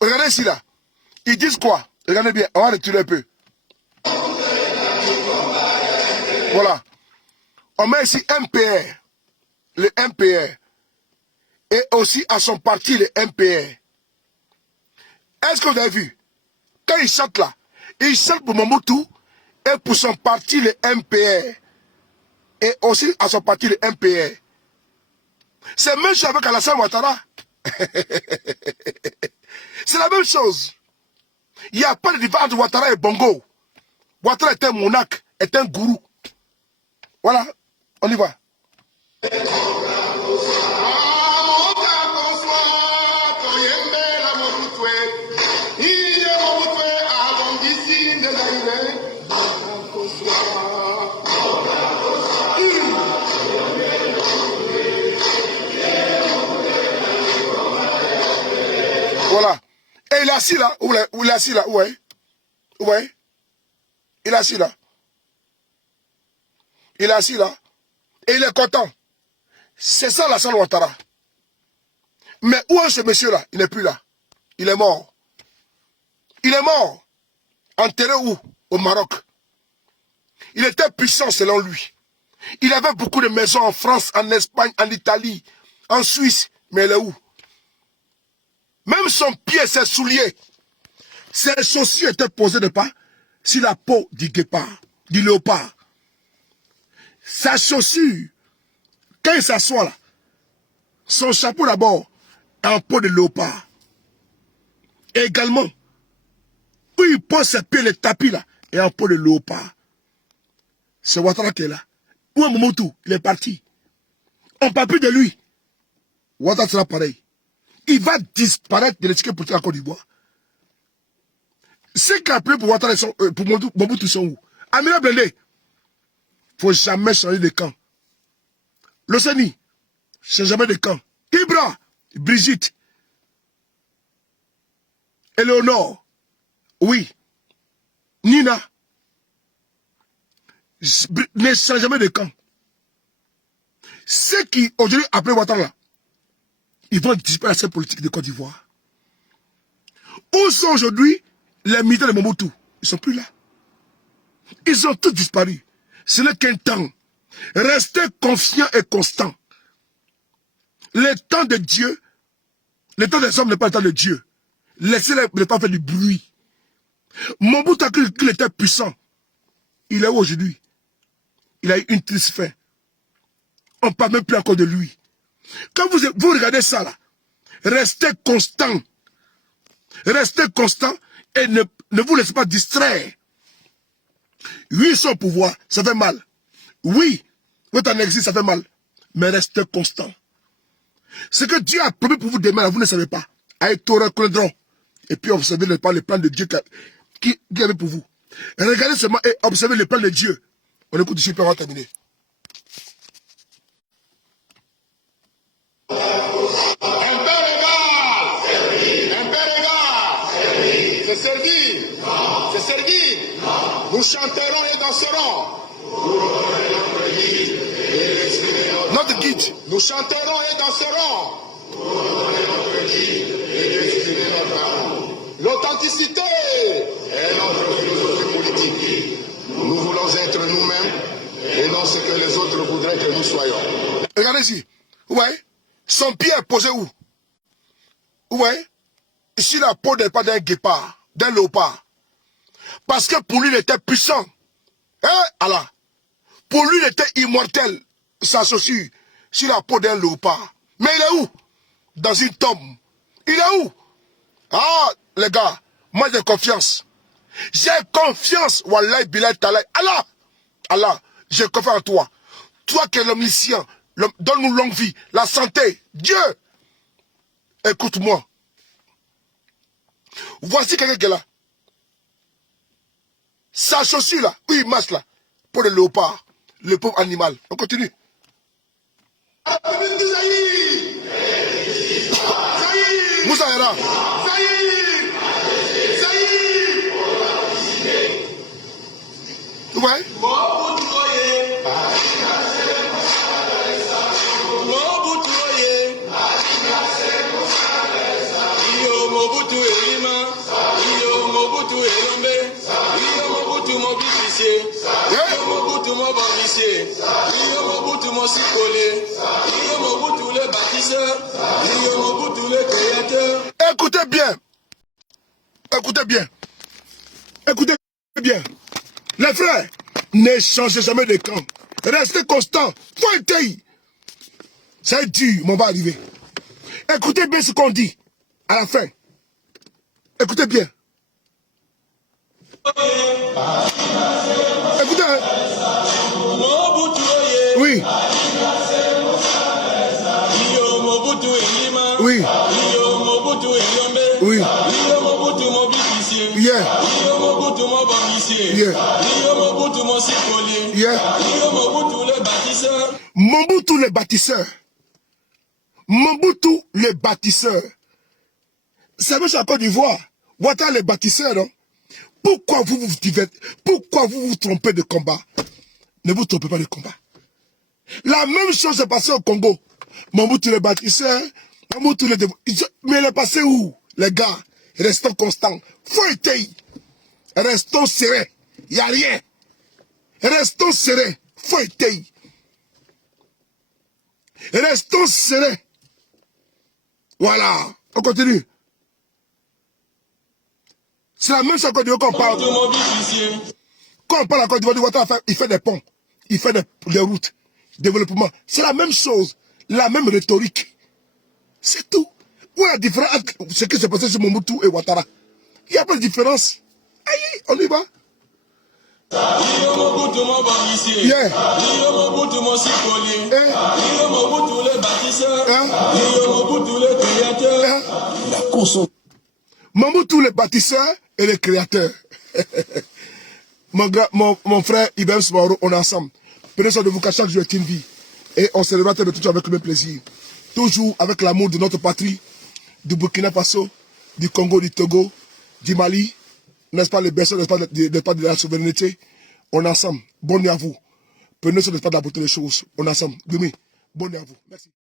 Regardez ici là. Ils disent quoi? Regardez bien, on va retirer un peu. Voilà. On met ici MPR. Le MPR. Et aussi à son parti, le MPR. Est-ce que vous avez vu? Quand il chante là, il chante pour Mobutu et pour son parti, le MPR. Et aussi à son parti, le MPR. C'est même chose avec Alassane Ouattara. C'est la même chose. Il n'y a pas de différence entre Ouattara et Bongo. Ouattara est un monarque, est un gourou. Voilà, on y va. Voilà. Et il est assis là. Où il est assis là? Où est? Où est? Il est assis là. Il est assis là. Et il est content. C'est ça Alassane Ouattara. Mais où est ce monsieur-là? Il n'est plus là. Il est mort. Il est mort. Enterré où? Au Maroc. Il était puissant selon lui. Il avait beaucoup de maisons en France, en Espagne, en Italie, en Suisse. Mais il est où? Même son pied, ses souliers, ses chaussures étaient posées de pas sur la peau du guépard, du léopard. Sa chaussure, quand il s'assoit là, son chapeau d'abord est en peau de léopard. Et également, où il pose ses pieds, le tapis là, est en peau de léopard. C'est Ouattara qui est là. Où est Mobutu? Il est parti. On ne parle plus de lui. Ouattara sera pareil. Il va disparaître de l'étiquette politique en Côte d'Ivoire. Ceux qui ont appelé pour Ouattara, pour Mobutu sont où? Amina Blende. Il ne faut jamais changer de camp. Loseni, change jamais de camp. Ibra, Brigitte, Eleonore, oui, Nina, ne change jamais de camp. Ceux qui aujourd'hui appellent Ouattara là, ils vont disparaître la scène politique de Côte d'Ivoire. Où sont aujourd'hui les militaires de Mobutu? Ils ne sont plus là. Ils ont tous disparu. Ce n'est qu'un temps. Restez confiants et constants. Le temps de Dieu, le temps des hommes n'est pas le temps de Dieu. Laissez-les ne pas faire du bruit. Mobutu, qu'il était puissant, il est où aujourd'hui? Il a eu une triste fin. On ne parle même plus encore de lui. Quand vous regardez ça là, restez constant. Restez constant et ne vous laissez pas distraire. Oui, son pouvoir, ça fait mal. Oui, votre en exil, ça fait mal. Mais restez constant. Ce que Dieu a promis pour vous demain, vous ne savez pas. Aïtora Koledron. Et puis observez le plan de Dieu qui avait pour vous. Regardez seulement et observez le plan de Dieu. On écoute ici, puis on va terminer. C'est servi. C'est servi. Nous chanterons et danserons. Notre guide. Nous chanterons et danserons. L'authenticité est notre philosophie politique. Nous voulons être nous-mêmes et non ce que les autres voudraient que nous soyons. Regardez ici. Ouais. Son pied est posé où? Ouais. Ici, la peau n'est pas d'un guépard, d'un léopard. Parce que pour lui, il était puissant. Hein? Allah. Pour lui, il était immortel. Sa chaussure sur la peau d'un léopard. Mais il est où? Dans une tombe. Il est où? Ah, les gars, moi j'ai confiance. J'ai confiance. Wallahi, Bilal, Talay. Allah, Allah, j'ai confiance en toi. Toi qui es l'omniscient, donne-nous longue vie, la santé. Dieu, écoute-moi. Voici quelqu'un qui est là. Sa chaussure là, où il marche là, pour le léopard, le pauvre animal. On continue. Moussa Hera. Ouais. Écoutez bien. Écoutez bien. Écoutez bien. Les frères, ne changez jamais de camp. Restez constant. Pointez. C'est dur, mais on va arriver. Écoutez bien ce qu'on dit à la fin. Écoutez bien. Écoutez. Oui. Oui. Oui. Yeah. Yeah. Yeah. Mobutu le bâtisseur. Mobutu le bâtisseur. C'est même en Côte d'Ivoire. Ouattara le bâtisseur, non? Pourquoi vous vous divertez? Pourquoi vous vous trompez de combat? Ne vous trompez pas de combat. La même chose s'est passée au Congo. Mobutu le bâtisseur, Mais il est passé où? Les gars, restons constants. Faut être. Restons serrés. Il n'y a rien. Restons serrés. Faut être. Restons serrés. Voilà. On continue. C'est la même chose qu'on dit quand on parle. Quand on parle à Côte d'Ivoire, il fait des ponts. Il fait des routes. Développement. C'est la même chose. La même rhétorique. C'est tout. Où est la différence entre ce qui s'est passé sur Mobutu et Ouattara? Il n'y a pas de différence. Aïe, on y va. Yeah. Mobutu les bâtisseurs et les créateurs. Mon frère Ibrahim Soumaoro, on est ensemble. Prenez soin de vous qu'à chaque jour est une vie. Et on célèbre toujours avec le même plaisir. Toujours avec l'amour de notre patrie, du Burkina Faso, du Congo, du Togo, du Mali, n'est-ce pas, les berceaux, n'est-ce pas de la souveraineté. On est ensemble. Bonne nuit à vous. Prenez soin, n'est-ce pas, de la beauté des choses. On est ensemble. Demain, bonne nuit à vous. Merci.